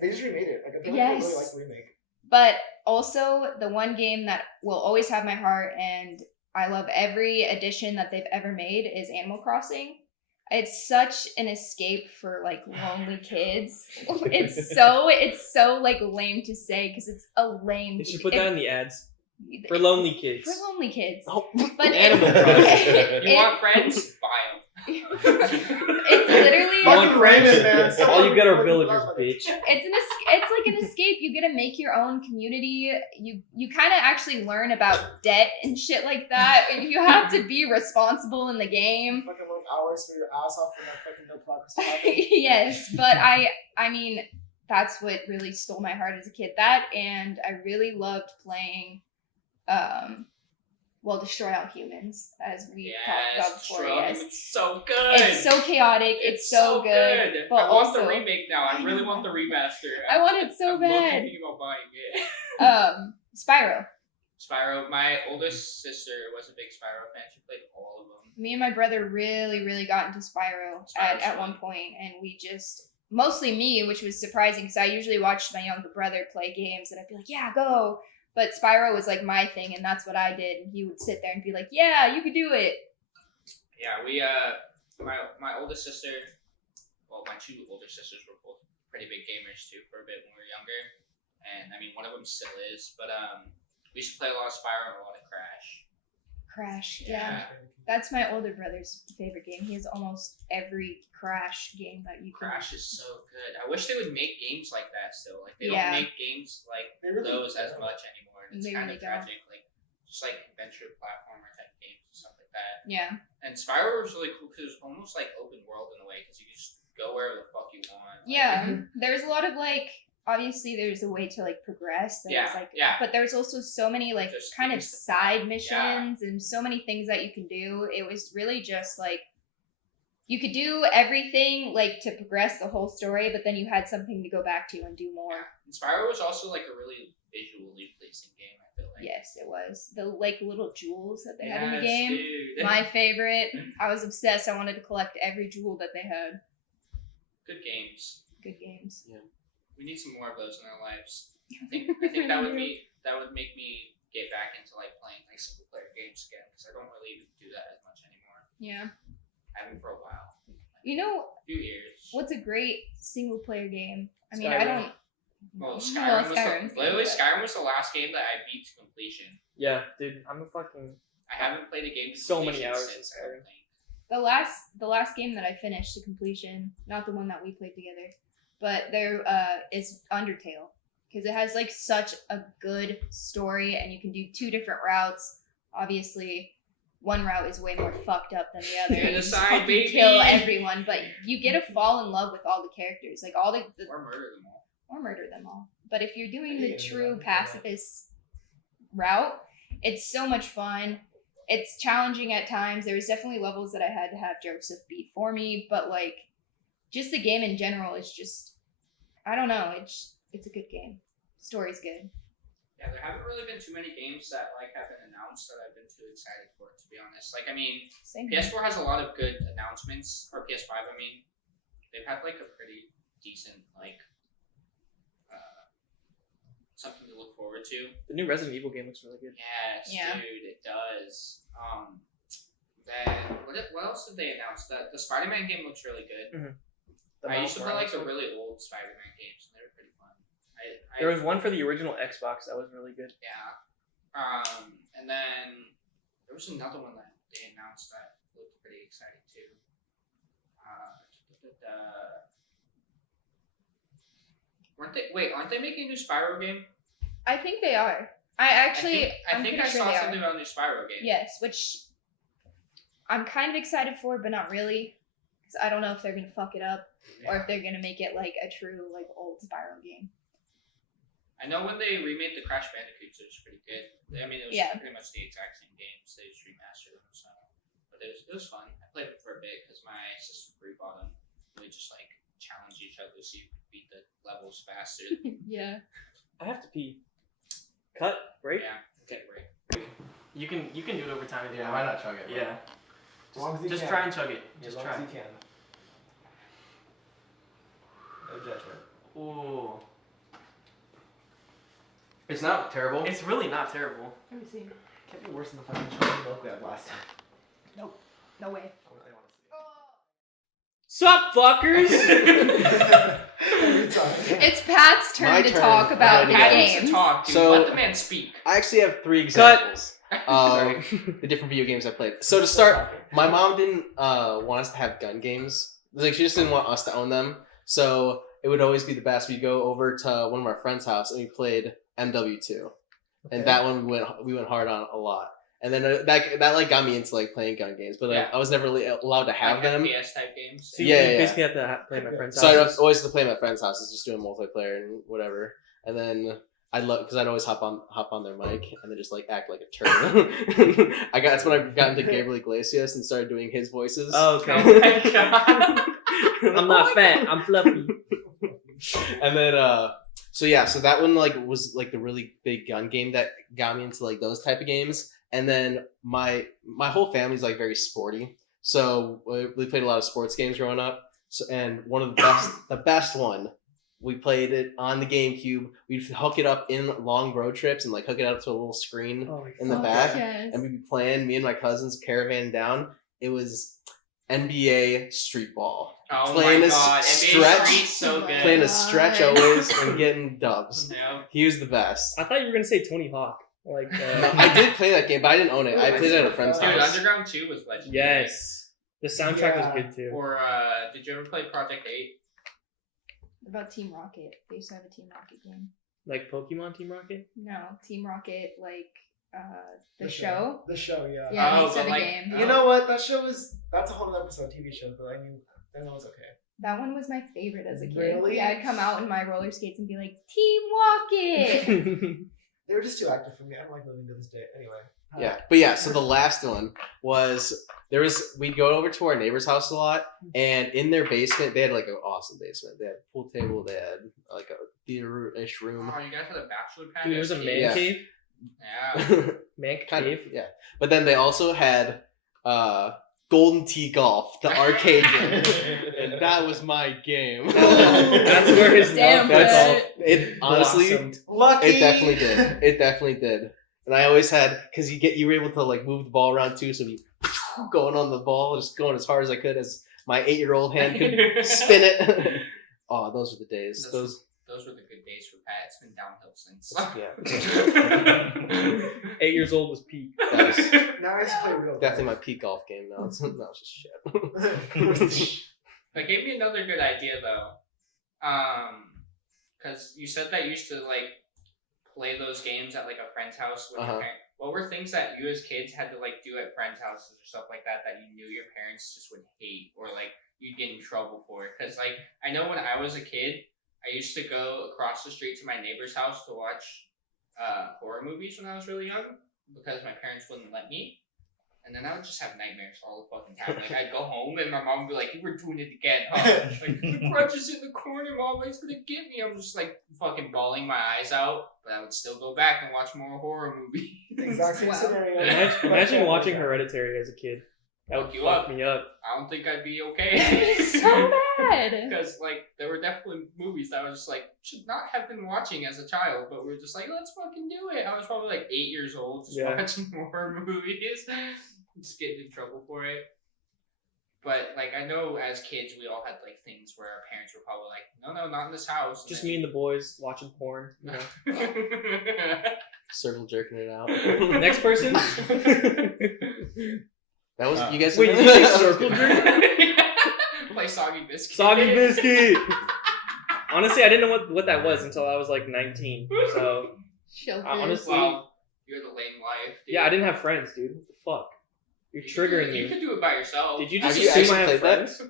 They just remade it. Like I feel like Yes. they really like the remake. But also the one game that will always have my heart, and I love every edition that they've ever made, is Animal Crossing. It's such an escape for like lonely kids. It's so like lame to say, because it's a lame. They should put that in the ads it- for lonely kids. for lonely kids. Oh, But Animal it- Crossing. You want friends? Buy them. It's literally You want Fucking friends? random, man. Stop All you get are fucking villagers, love it. bitch. it's like an escape. You get to make your own community. You kind of actually learn about debt and shit like that. And you have to be responsible in the game. Fucking work hours for your ass off for that fucking no progress to happen. Yes, but I mean, that's what really stole my heart as a kid. That, and I really loved playing Destroy All Humans, as we talked about before. Yes, It's so good. it's so chaotic. It's so good. But I want also, the remake now. I really want the remaster. I want it so I'm bad. low-key thinking about buying it. Spyro. Spyro. My oldest sister was a big Spyro fan. She played all of them. Me and my brother really got into Spyro Spyro's at fun. one point, and we just, mostly me, which was surprising because I usually watched my younger brother play games and I'd be like, yeah, go. But Spyro was like my thing, and that's what I did. And he would sit there and be like, yeah, you could do it. Yeah, we my oldest sister. well, my two older sisters were both pretty big gamers too for a bit when we were younger, and I mean one of them still is. But we used to play a lot of Spyro and a lot of Crash. Crash. Yeah. That's my older brother's favorite game. He has almost every Crash game that you can. Crash is so good. I wish they would make games like that still. Like they Yeah. don't make games like They really those as don't. much anymore. And it's They kind really of don't. tragic. Like just like adventure platformer type games and stuff like that. Yeah. And Spyro was really cool because it was almost like open world in a way because you could just go wherever the fuck you want. Like, Yeah. There's a lot of like. Obviously, there's a way to like progress. There's, Yeah, like, yeah. But there's also so many like Just kind of things to side find. missions and so many things that you can do. It was really just like you could do everything like to progress the whole story, but then you had something to go back to and do more. And Spyro was also like a really visually pleasing game. I feel like. Yes, it was the like little jewels that they had in the Yes, game. dude. My favorite. I was obsessed. I wanted to collect every jewel that they had. Good games. Good games. We need some more of those in our lives. I think that would make me get back into like playing like single player games again because I don't really do that as much anymore. Yeah. I haven't for a while. You know A few years. what's a great single player game? I mean, Skyrim. I don't. Well, Well, Skyrim's good, literally but- Skyrim was the last game that I beat to completion. Yeah, dude, I'm a fucking. I haven't played a game to So many completion hours in since I Skyrim. think. The last game that I finished to completion, not the one that we played together, but there is Undertale because it has like such a good story and you can do two different routes. Obviously, one route is way more fucked up than the other. You just Genocide, fucking baby! kill everyone, but you get to fall in love with all the characters, like all the Or murder them all. or murder them all. But if you're doing the Yeah, true yeah. pacifist route, it's so much fun. It's challenging at times. There was definitely levels that I had to have Joseph beat for me, but like just the game in general is just I don't know, it's a good game. Story's good. Yeah, there haven't really been too many games that like have been announced that I've been too excited for, to be honest. Like, I mean, Same here. PS4 has a lot of good announcements, or PS5, I mean. They've had like a pretty decent, like, something to look forward to. The new Resident Evil game looks really good. Yes, Yeah. dude, it does. Then, what else did they announce? The Spider-Man game looks really good. I used to play like the really old Spider-Man games, and they were pretty fun. There was one for the original Xbox that was really good. Yeah. And then there was another one that they announced that looked pretty exciting too. Aren't they making a new Spyro game? I think they are. I think I'm I pretty sure saw they something are. about a new Spyro game. Yes, which I'm kind of excited for, but not really. Because I don't know if they're gonna fuck it up or if they're gonna make it like a true like old Spyro game. I know when they remade the Crash Bandicoots, it was pretty good. I mean, it was Yeah. pretty much the exact same games. They just remastered them, so. But it was fun. I played it for a bit because my sister pre-bought them. We just like challenge each other to see who could beat the levels faster. Yeah. I have to pee. Cut. Break. Yeah, take a break. You can do it over time if you Yeah, want. why not chug it? Yeah. As long as you Just can. try and chug it. As Just long try. as you can. No judgment. Ooh. It's not terrible. It's really not terrible. Let me see. Can't be worse than the fucking chocolate milk we had last time. No way. I want Sup, fuckers? to see it. It's Pat's turn My to turn. talk about I'm the ready to Pat go. needs to games. talk, dude. So- Let the man speak. I actually have 3 examples Sorry. of the different video games I played. So to start, my mom didn't want us to have gun games. Like, she just didn't want us to own them. So it would always be the best. We'd go over to one of our friends' house and we played MW2, and that one we went hard on a lot. And then that like got me into like playing gun games, but Yeah. I was never really allowed to have like them. FPS type games. So Yeah, you yeah. basically have to play at my friend's So I'd house. always have to play at my friends' houses, just doing multiplayer and whatever. And then I'd always hop on their mic and then just like act like a turd. That's when I got into Gabriel Iglesias and started doing his voices. Oh, okay. Oh my god. I'm not fat. I'm fluffy. And then so that one like was like the really big gun game that got me into like those type of games. And then my whole family's like very sporty, so we played a lot of sports games growing up. So, and one of the best one, we played it on the GameCube. We'd hook it up in long road trips and like hook it up to a little screen Oh, in the Oh, back, yes. and we'd be playing. Me and my cousins caravan down. It was NBA Street Ball. Oh Playing my a god, NBA stretch. Street's so good. Playing a stretch always and getting dubs. Yeah. He was the best. I thought you were gonna say Tony Hawk. Like, No, I did play that game, but I didn't own it. I played it at a friend's Dude, house. Underground 2 was legendary. Yes, the soundtrack was Yeah. good too. Or did you ever play Project 8? What about Team Rocket? They used to have a Team Rocket game. Like Pokemon Team Rocket. No, Team Rocket, like the show. The show, yeah. Yeah, they Oh, used to have but a like- game. You know what? That's a whole other episode TV show, but I mean, that was okay. That one was my favorite as a kid. Really? Yeah, I'd come out in my roller skates and be like, Team Rocket! They were just too active for me. I don't like living to this day. Anyway. Yeah, but yeah. So the last one was we'd go over to our neighbor's house a lot, and in their basement they had like an awesome basement. They had a pool table. They had like a theater-ish room. Oh, you guys had a bachelor pad? Dude, it was a man Yeah. cave. Yeah. Man Kind cave. of, yeah. But then they also had Golden Tee Golf, the arcade game, and that was my game. That's where his Damn, love That's Brett. it. Honestly, blossomed. Lucky. it definitely did. It definitely did. And I always had because you were able to like move the ball around too, so you going on the ball, just going as hard as I could as my 8-year-old hand could spin it. Oh, those were the days. Those Those were the good days for Pat. It's been downhill since. yeah. 8 years old was peak. That was Now I just play real. definitely my peak golf game now. It's just shit. That gave me another good idea though. Because you said that you used to like play those games at like a friend's house with your parents. What were things that you as kids had to like do at friends' houses or stuff like that that you knew your parents just would hate or like you'd get in trouble for? Because like I know when I was a kid, I used to go across the street to my neighbor's house to watch horror movies when I was really young because my parents wouldn't let me. And then I would just have nightmares all the fucking time. Like I'd go home and my mom would be like, "You were doing it again, huh?" She's like, "The crutch is in the corner, mom. He's gonna get me." I'm just like fucking bawling my eyes out, but I would still go back and watch more horror movies. Exact same Wow. scenario. Imagine watching Hereditary as a kid. That would Fuck you fuck up. me up. I don't think I'd be That'd okay. be so bad! Because like there were definitely movies that I was just like should not have been watching as a child, but we were just like, let's fucking do it. I was probably like 8 years old just Yeah. watching horror movies, just getting in trouble for it. But like I know as kids we all had like things where our parents were probably like, no, not in this house. And Just then- me and the boys watching porn. You know. Circle jerking it out. Next person. That was you guys. Wait, remember you say that? circle jerk? Play Soggy Biscuit. Soggy biscuit. Honestly, I didn't know what that was until I was like 19. So Shelter. honestly, Well, you're the lame life. Dude. yeah, I didn't have friends, dude. What the fuck? You're triggering You me. could do it by yourself. Did you Have just you assume actually I have played that? friends?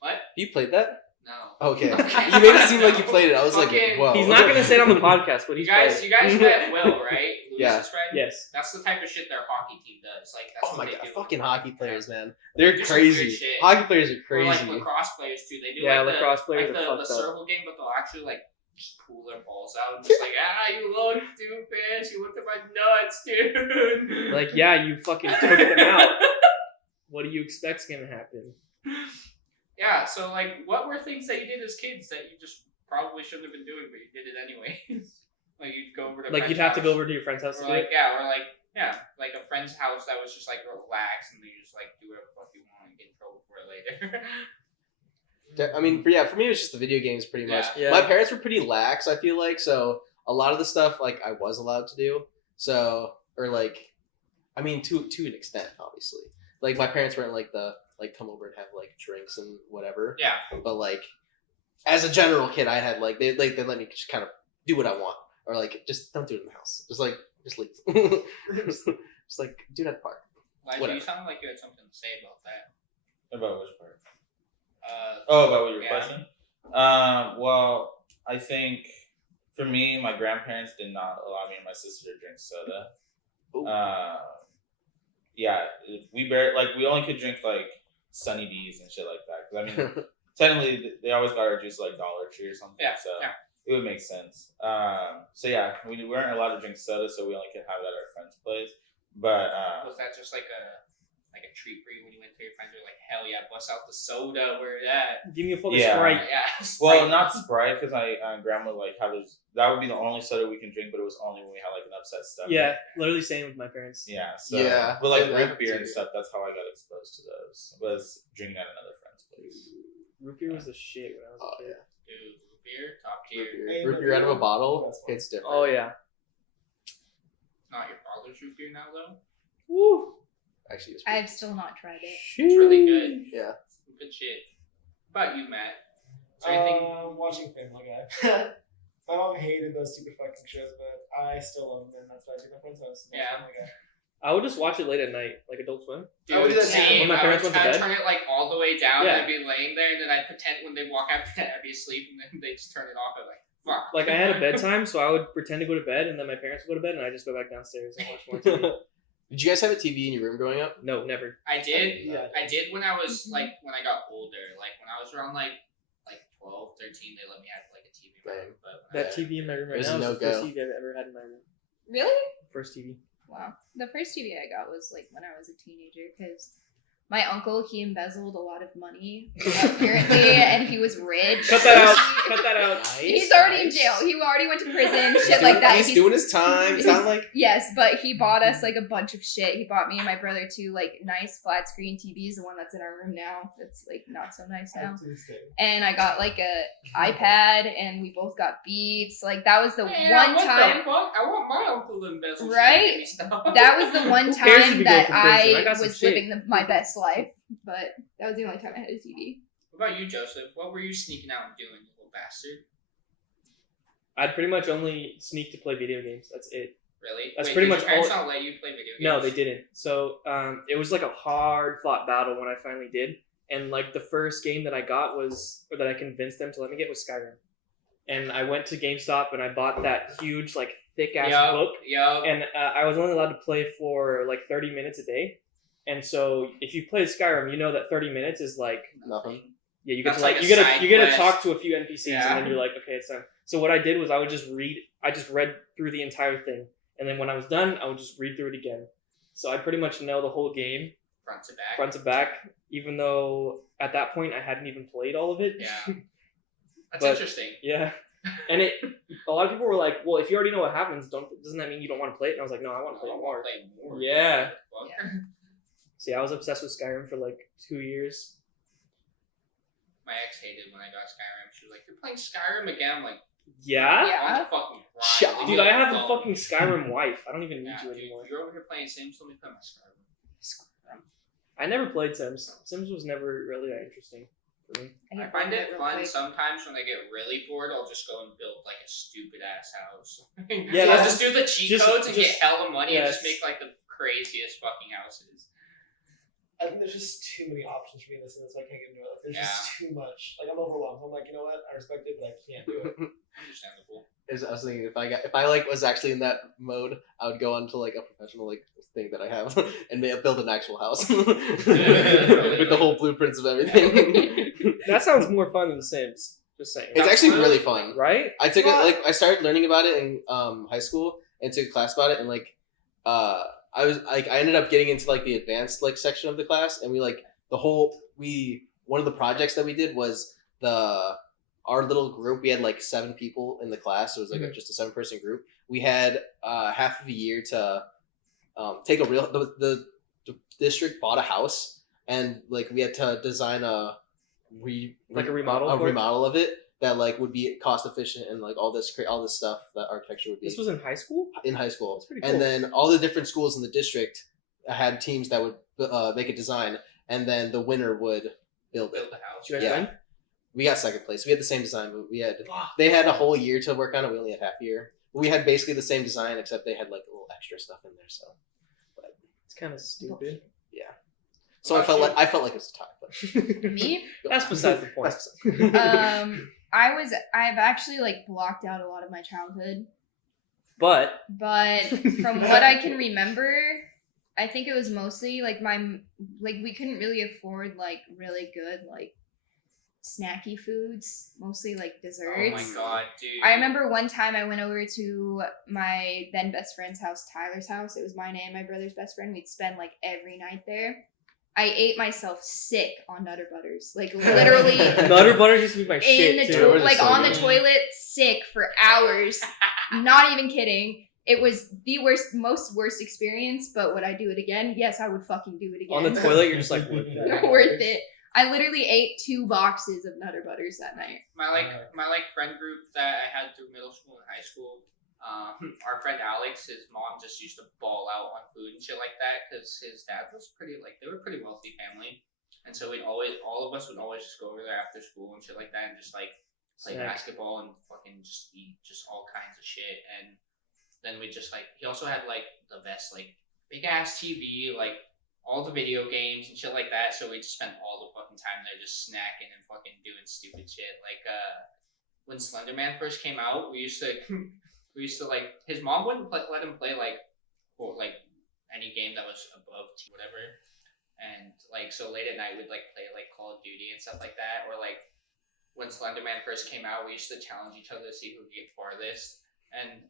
What? You played that? No. Okay. You made it seem like you played it. I was like, Fucking- whoa. He's not gonna say it on the podcast, but You he's guys played. met Will, right? Yeah. Lewis's friend? Yes. That's the type of shit their hockey team does. Like that's Oh what my they god, do. fucking hockey players, man. They're do some weird crazy. shit. Hockey players are Or like crazy. lacrosse players too. They do Yeah, like lacrosse players the, are the fucked up. circle game, but they'll actually like just pull their balls out and just like, you look stupid. You looked at my nuts, dude. Like, yeah, you fucking took them out. What do you expect's gonna happen? Yeah, so like what were things that you did as kids that you just probably shouldn't have been doing, but you did it anyway? Like you'd go over to Like, friend's you'd have to house. go over to your friend's house to Or do like it? like a friend's house that was just like relaxed and then you just like do whatever the fuck you want and get in trouble for it later. I mean, for me, it was just the video games pretty much. Yeah. My parents were pretty lax, I feel like, so a lot of the stuff like I was allowed to do. So, or like, I mean, to an extent, obviously. Like my parents weren't like come over and have like drinks and whatever. Yeah. But like, as a general kid, I had like they let me just kind of do what I want, or like just don't do it in the house. Just leave. just like do it at the park. Elijah, Whatever. you sound like you had something to say about that. About which part? Oh, About your yeah. question? Well, I think for me, my grandparents did not allow me and my sister to drink soda. Ooh. Yeah, we only could drink like Sunny D's and shit like that. 'Cause I mean, technically they always got our juice like Dollar Tree or something. Yeah, So yeah. it would make sense. So yeah, we weren't allowed to drink soda, so we only could have it at our friend's place. But Was that just like a treat for you when you went to your friends? You're like, hell yeah, bust out the soda. Where it at? Give me a fucking Yeah. Sprite. Yeah. well, Sprite. not Sprite because grandma like that would be the only soda we can drink, but it was only when we had like an upset stomach. Yeah, literally same with my parents. Yeah. So, Yeah. But like Yeah, root that beer too. and stuff, that's how I got exposed to those. Was drinking at another friend's place. Root beer was the shit when I was a kid. Dude, root beer, top tier. Root beer out of a bottle, it's different. Oh yeah. Not your father's root beer now though. Woo. Actually, it's I've still not tried it. It's really good. Yeah. Good shit. What about you, Matt? Is there anything? Watching Family Guy. My mom hated those stupid fucking shows, but I still love them, and that's why I took my friend's house. And watch Yeah. Family Guy. I would just watch it late at night, like Adult Swim. Dude, I would do that same. when my parents went to I'd bed. turn it like all the way down, Yeah. and I'd be laying there, and then I'd pretend when they walk after that, I'd be asleep, and then they just turn it off. I'm like, fuck. Like I had a bedtime, so I would pretend to go to bed, and then my parents would go to bed, and I just go back downstairs and watch more TV. Did you guys have a TV in your room growing up? No, never. I did. Yeah. I did when I was like when I got older. Like when I was around like 12, 13, they let me have like a TV in my room. But when That TV in my room right It was now a is the no-go. first TV I've ever had in my room. Really? First TV. Wow. The first TV I got was like when I was a teenager because my uncle, he embezzled a lot of money apparently, and he was rich. Cut that out. He- Cut that out. He's already in jail. He already went to prison, shit like that. He's doing his time. It's not like Yes, but he bought us like a bunch of shit. He bought me and my brother two like nice flat screen TVs, the one that's in our room now. That's like not so nice now. Please stay. And I got like a iPad, and we both got Beats. Like that was the Yeah, one what time. The fuck? I want my uncle to embezzle shit Right? and give me stuff. That was the one Who cares if time you go that for prison? I I got some was shit. living my best life. But that was the only time I had a TV. What about you, Joseph? What were you sneaking out and doing, you little bastard? I'd pretty much only sneak to play video games. That's it. Really? That's Wait, pretty did much your parents all- not let you play video games? No, they didn't. So it was like a hard fought battle when I finally did. And like the first game that I got was, or that I convinced them to let me get was Skyrim. And I went to GameStop and I bought that huge, like thick ass book. Yup. And I was only allowed to play for like 30 minutes a day. And so if you play Skyrim, you know that 30 minutes is like, nothing. yeah, you get That's to like, like a you get side to you get to quest. talk to a few NPCs Yeah. and then you're like, okay, it's time. So what I did was I just read through the entire thing. And then when I was done, I would just read through it again. So I pretty much know the whole game Front to back. front to back, even though at that point I hadn't even played all of it. Yeah. That's But- interesting. Yeah. And a lot of people were like, well, if you already know what happens, doesn't that mean you don't want to play it? And I was like, no, I want to play I more. want to play more. Yeah. Fuck. Yeah. See, I was obsessed with Skyrim for like 2 years. My ex hated when I got Skyrim. She was like, "You're playing Skyrim again?" I'm like, Yeah? Yeah. "On the fucking grind." Shut Leave Dude, me I have a alone. fucking Skyrim wife. I don't even need Yeah, you dude, anymore. you're over here playing Sims. Let me play my Skyrim. I never played Sims. Sims was never really that interesting for me. I find it fun sometimes when I get really bored. I'll just go and build like a stupid ass house. Yeah, I'll that's- just do the cheat just- codes and just- get hella money and just yes. make like the craziest fucking houses. I think there's just too many options for me in this, so I can't get into it. Like, there's just too much. Like, I'm overwhelmed. I'm like, you know what? I respect it, but I can't do it. Understandable. I was thinking if I like was actually in that mode, I would go onto like a professional like thing that I have and build an actual house with the whole blueprints of everything. That sounds more fun than The Sims. Just saying. It's actually really fun. Right? I took Well- it like I started learning about it in high school and took a class about it, and like I was like I ended up getting into like the advanced like section of the class, and we like one of the projects that we did was our little group. We had like 7 people in the class. So it was like just a 7-person group. We had half of a year to take a real the district bought a house, and like we had to design a remodel for it? remodel of it that like would be cost efficient and like all this stuff that architecture would be This was in high school? in high school. That's pretty cool. And then all the different schools in the district had teams that would make a design, and then the winner would build it. Build the house. Did you guys Yeah. win? We got second place. We had the same design, but they had a whole year to work on it. We only had half a year. We had basically the same design, except they had like a little extra stuff in there. It's kind of stupid. So I felt like it was a tie. But Me? That's beside the point. I've actually like blocked out a lot of my childhood, But but from what I can remember, I think it was mostly like we couldn't really afford like really good like snacky foods, mostly like Oh desserts. my god, dude. I remember one time I went over to my then best friend's house, Tyler's house. It was mine and my brother's best friend. We'd spend like every night there. I ate myself sick on Nutter Butters. Like literally Nutter Butter used to be my in shit the too. Butters like is so on the good. toilet, sick for hours. Not even kidding. It was the worst experience, but would I do it again? Yes, I would fucking do it again. On the toilet, you're just like, what the heck? Worth it. I literally ate 2 boxes of Nutter Butters that night. My friend group that I had through middle school and high school. Our friend Alex, his mom just used to ball out on food and shit like that because his dad was they were a pretty wealthy family, and so all of us would always just go over there after school and shit like that and just like play Sick. basketball and fucking just eat just all kinds of shit. And then we just like he also had like the best like big ass TV, like all the video games and shit like that. So we just spent all the fucking time there just snacking and fucking doing stupid shit. Like when Slenderman first came out, we used to like his mom wouldn't let him play like any game that was above whatever, and like so late at night we'd like play like Call of Duty and stuff like that, or like when Slenderman first came out, we used to challenge each other to see who could get farthest. And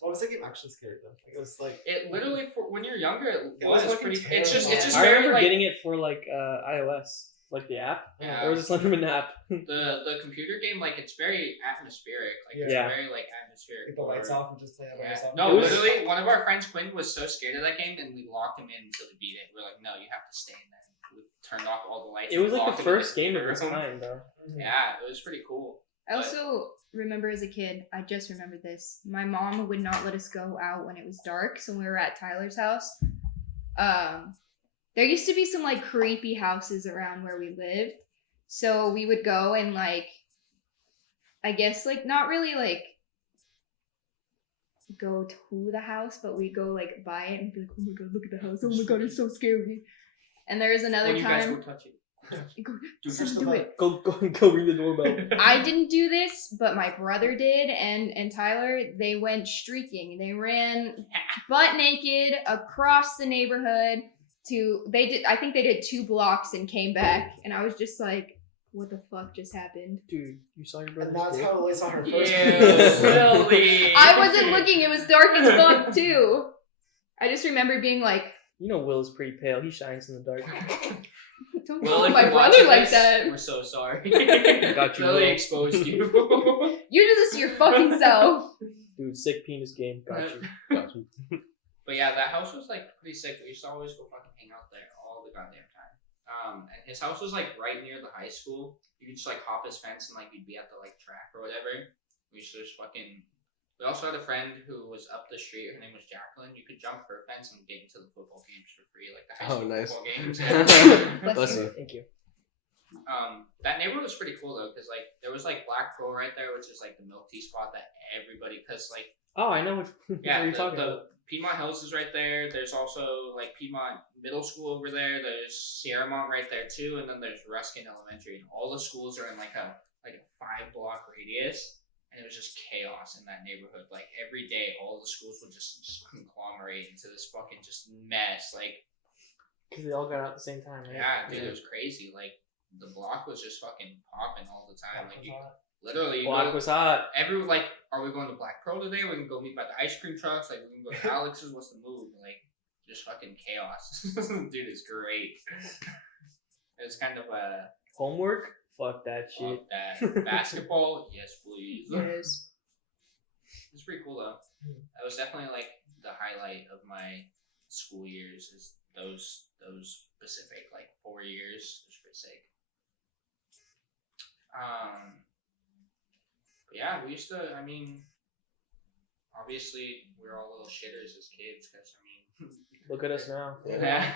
What was that game actually scary though? Like, it was like it literally for when you're younger, it was was fucking pretty. It's just terrifying. I very remember like getting it for like iOS, like the app, Yeah. or was it Slenderman app? the computer game. Like it's very atmospheric. Like Yeah. it's very like atmospheric. the lights horror. off and just playing by Yeah. yourself. No, It was- literally, one of our friends, Quinn, was so scared of that game, and we locked him in until he beat it. We're like, no, you have to stay in there. We turned off all the lights. It was and like locked the him in first game of room. its kind, though. Yeah, it was pretty cool. I also remember as a kid, I just remembered this. My mom would not let us go out when it was dark, so when we were at Tyler's house, there used to be some like creepy houses around where we lived. So we would go and like, I guess like not really like go to the house, but we'd go like by it and be like, oh my god, look at the house. Oh my god, it's so scary. And there was another When you guys time. go touch it. Go, Push "Son, the do button." it. Go ring the doorbell. I didn't do this, but my brother did, and Tyler, they went streaking. They ran butt naked across the neighborhood I think they did 2 blocks and came back, and I was just like, what the fuck just happened? Dude, you saw your And brother's that's dick? how Elise saw her Ew, first. really? I wasn't looking, it was dark as fuck too. I just remember being like, You know Will's pretty pale. He shines in the dark. don't Well, call if my you're brother watching like this, that. we're so sorry. Got you, Really Will. exposed you. You do this to your fucking self. Dude, sick penis game. Got you. Got you. But yeah, that house was like pretty sick. We used to always go fucking hang out there all the goddamn time. And his house was like right near the high school. You could just like hop his fence and like you'd be at the like track or whatever. We used to just fucking. We also had a friend who was up the street. Her name was Jacqueline. You could jump her fence and get into the football games for free, like the high Oh, school nice. football games. Bless you. Thank you. That neighborhood was pretty cool though, because like there was like Black Pearl right there, which is like the milk tea spot that everybody, because like Oh, I know what yeah, you're talking about. the Piedmont Hills is right there. There's also like Piedmont Middle School over there. There's Sierramont right there too, and then there's Ruskin Elementary. And all the schools are in like a 5-block radius, and it was just chaos in that neighborhood. Like every day, all the schools would just conglomerate into this fucking just mess. Like Because they all got out at the same time, right? yeah, dude, it was crazy. Like the block was just fucking popping all the time. Like you literally you Block go- was hot. everyone like, are we going to Black Pearl today? We can go meet by the ice cream trucks. Like, we can go to Alex's. What's the move? Like, just fucking chaos. Dude, it's great. It's kind of a Homework? Fuck that shit. fuck that. Basketball, yes, please. Yes. It's pretty cool though. That was definitely like the highlight of my school years. Is those specific like 4 years. It was pretty sick. But yeah, we used to. I mean, obviously, we were all little shitters as kids, because I mean, Look at us now. yeah,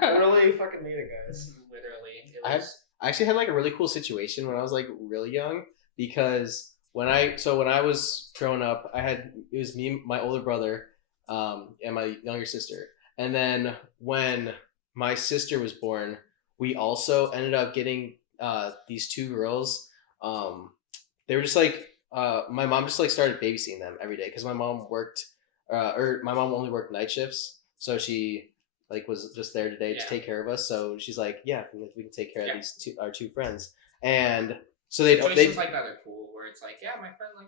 I really fucking made it, guys. literally, it I was. I actually had like a really cool situation when I was like really young, because when I was growing up, it was me, my older brother, and my younger sister. And then when my sister was born, we also ended up getting these 2 girls. They were just like my mom just like started babysitting them every day, because my mom worked or my mom only worked night shifts, so she like was just there today to Yeah. take care of us. So she's like, yeah, we can take care Yeah. of these our 2 friends. And so they Situations like that are cool, where it's like, yeah, my friend, like,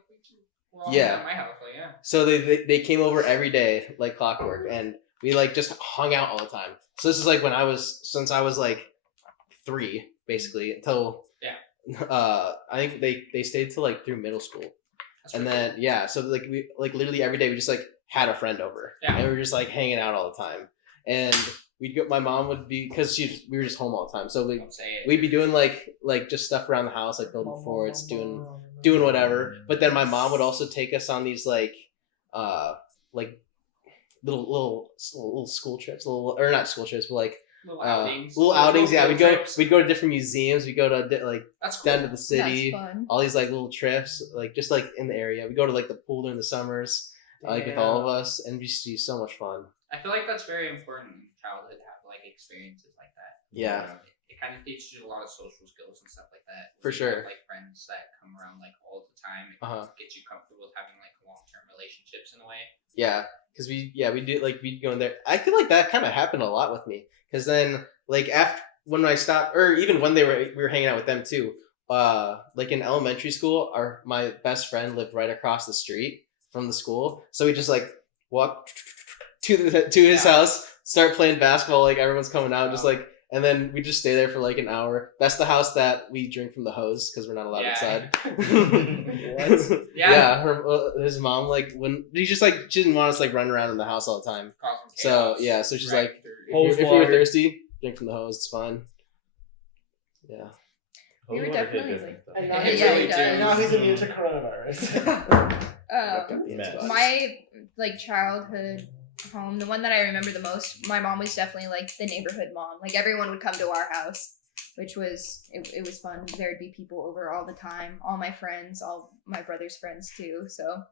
we're all Yeah. at my house, like, yeah. so they came over every day like clockwork, and we like just hung out all the time. So this is like since I was like 3 basically until I think they stayed till like through middle school. That's And pretty then cool. yeah, so like we like literally every day we just like had a friend over, Yeah. and we were just like hanging out all the time. And we'd go. My mom would be because we were just home all the time, so Don't say it. we'd be doing like just stuff around the house, like building forts, doing whatever. But then my mom would also take us on these like little school trips, or not school trips, but like Little outings. little outings. Yeah, field we'd trips. go to different museums. We go to like That's cool. down to the city. That's fun. All these like little trips, like just like in the area. We go to like the pool during the summers, like with all of us, and we see so much fun. I feel like that's very important in childhood to have like experiences like that. Yeah. It kind of teaches you a lot of social skills and stuff like that. For You sure. have, like friends that come around like all the time and get you comfortable with having like long-term relationships in a way. Yeah, because we do like we'd go in there. I feel like that kind of happened a lot with me, because then like after when I stopped, or even when we were hanging out with them too. Like in elementary school, my best friend lived right across the street from the school, so we just like walk to his house, start playing basketball. Like everyone's coming out, just like. And then we just stay there for like an hour. That's the house that we drink from the hose because we're not allowed inside. What? Yeah, his mom like when she didn't want us like running around in the house all the time. So yeah, so she's like, if you were thirsty, drink from the hose. It's fine. Yeah. We were definitely like. And now, Yeah, now he's immune to coronavirus. My like childhood home, the one that I remember the most, my mom was definitely like the neighborhood mom. Like everyone would come to our house, which was it was fun. There'd be people over all the time, all my friends, all my brother's friends too. So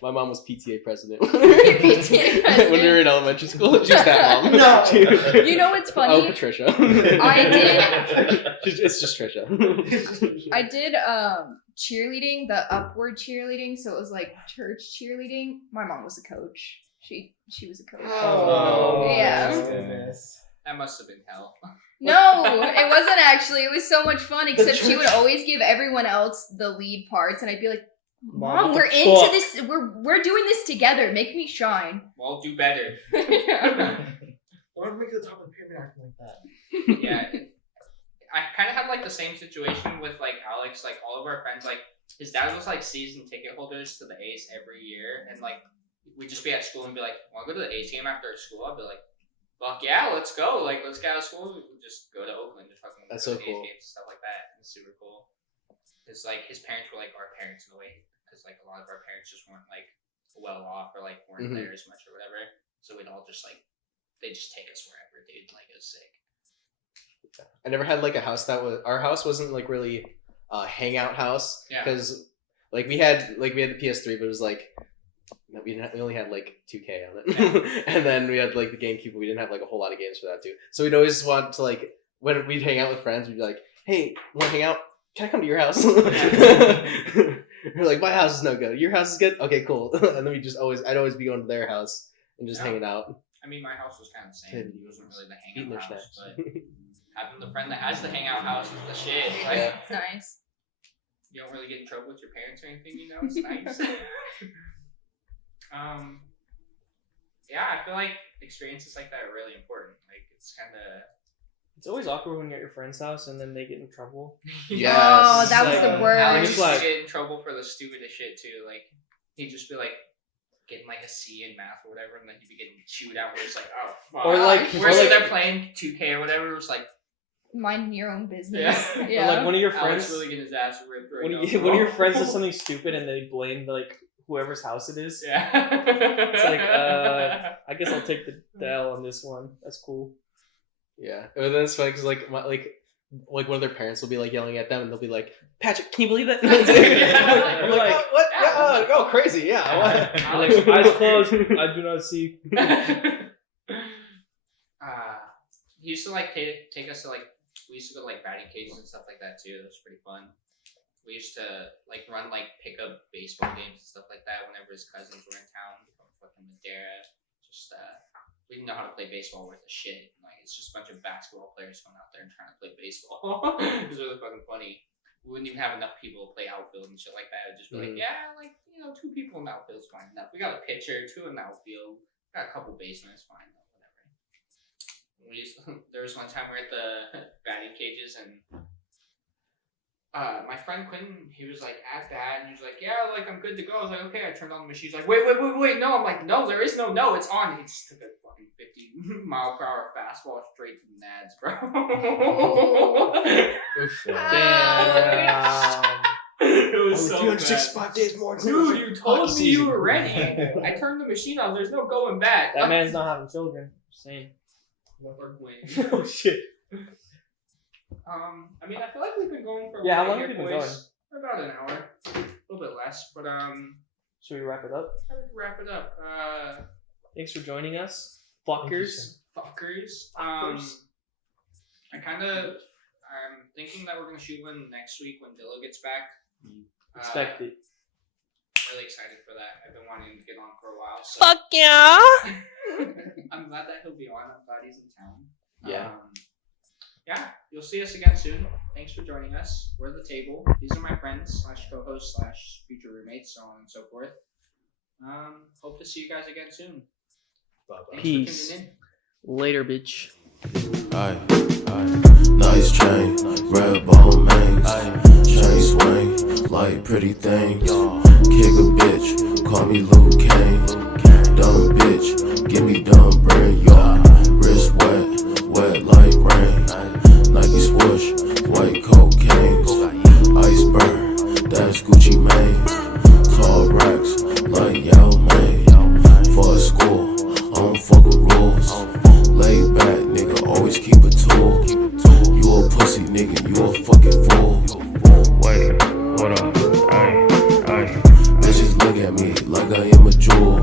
my mom was PTA president. PTA president. When we were in elementary school, she was that mom. No. You know what's funny? Oh, Patricia. I did. It's just Trisha. I did cheerleading, the upward cheerleading, so it was like church cheerleading. My mom was a coach. She was a coach. Oh, yeah. Goodness. That must have been hell. No, it wasn't actually. It was so much fun, except she would always give everyone else the lead parts, and I'd be like, Mom, we're into this. We're doing this together. Make me shine. Well, do better. Don't make the top of the pyramid acting like that. Yeah. I kind of had like the same situation with like Alex. Like all of our friends, like his dad was like season ticket holders to the A's every year, and like we'd just be at school and be like, "Want to go to the A's game after school?" I'd be like, "Fuck yeah, let's go! Like let's get out of school. We'll just go to Oakland and fucking That's go so to cool. A's games and stuff like that." It's super cool. Because like his parents were like our parents in a way, because like a lot of our parents just weren't like well off or like weren't there as much or whatever. So we'd all just like they just take us wherever, dude. Like it was sick. I never had like a house our house wasn't like really a hangout house, because like we had the PS3, but it was like we only had like 2K on it, and then we had like the GameCube, but we didn't have like a whole lot of games for that too. So we'd always want to like when we'd hang out with friends, we'd be like, "Hey, want to hang out? Can I come to your house?" We're like, "My house is no good. Your house is good. Okay, cool." And then I'd always be going to their house and just hanging out. I mean, my house was kind of the same. It wasn't really the Eating their hangout house, snacks. but having the friend that has the hangout house is the shit. Like, It's nice. you don't really get in trouble with your parents or anything, you know? It's nice. Yeah, I feel like experiences like that are really important. Like, it's kind of... It's always awkward when you're at your friend's house and then they get in trouble. Yes. Oh, that was Like, the worst. Alex It's used like- to get in trouble for the stupidest shit, too. Like, he'd just be like, getting like a C in math or whatever, and then he'd be getting chewed out where it's like, oh, fuck. Or like, We're sitting there playing 2K or whatever, it was like, Mind your own business. Yeah. Yeah. But like one of your Alex friends, really getting his ass ripped right when, now. one of your friends does something stupid and they blame like whoever's house it is. Yeah. It's like, I guess I'll take the L on this one. That's cool. Yeah, and then it's funny because like one of their parents will be like yelling at them, and they'll be like, "Patrick, can you believe it?" You're You're like, like, "What? Yeah, oh, crazy! Yeah." What? Alex, eyes closed. I do not see. He used to like take us to like, we used to go to like batting cages and stuff like that too. That was pretty fun. We used to like run like pickup baseball games and stuff like that whenever his cousins were in town from fucking Madera. Just we didn't know how to play baseball worth a shit. Like it's just a bunch of basketball players going out there and trying to play baseball. It was really fucking funny. We wouldn't even have enough people to play outfield and shit like that. It would just be like, yeah, like, you know, 2 people in the outfield is fine enough. We got a pitcher, 2 in the outfield, got a couple basemen, it's fine enough, whatever. There was one time we were at the batting cages and my friend Quentin, he was like at bat and he was like, yeah, like I'm good to go. I was like, okay. I turned on the machine. He's like, wait, no. I'm like, no, there is no, it's on. He just took a fucking 50 90-mile-per-hour fastball straight to the nads, bro. Damn. It was so bad. 365 days more. Dude, you told me you were ready. I turned the machine on. There's no going back. That man's not having children. Just saying. Oh shit. I mean, I feel like we've been going for a Yeah, how while long here, have we been boys. going? For about an hour, a little bit less, but Should we wrap it up? how do we wrap it up? Thanks for joining us, fuckers. Fuckers. I'm thinking that we're gonna shoot one next week when Dillo gets back. Expect it. I'm really excited for that. I've been wanting to get on for a while. So. Fuck yeah! I'm glad that he'll be on. I'm glad he's in town. Yeah. Yeah, you'll see us again soon. Thanks for joining us. We're the table. These are my friends / co-hosts / future roommates, so on and so forth. Hope to see you guys again soon. Thanks Peace. for tuning in. Later, bitch. Aye, nice chain, red bone mains, chain swing, like pretty things. Kick a bitch, call me Luke Kane. Dumb bitch, give me dumb brain, y'all. Wrist wet like rain. Nike swoosh, white cocaine. Iceberg, that's Gucci Mane. Tall racks, like Yao Ming. For school, I don't fuck with rules. Laid back, nigga, always keep a tool. You a pussy, nigga, you a fucking fool. Wait, what up? Bitches look at me like I am a jewel.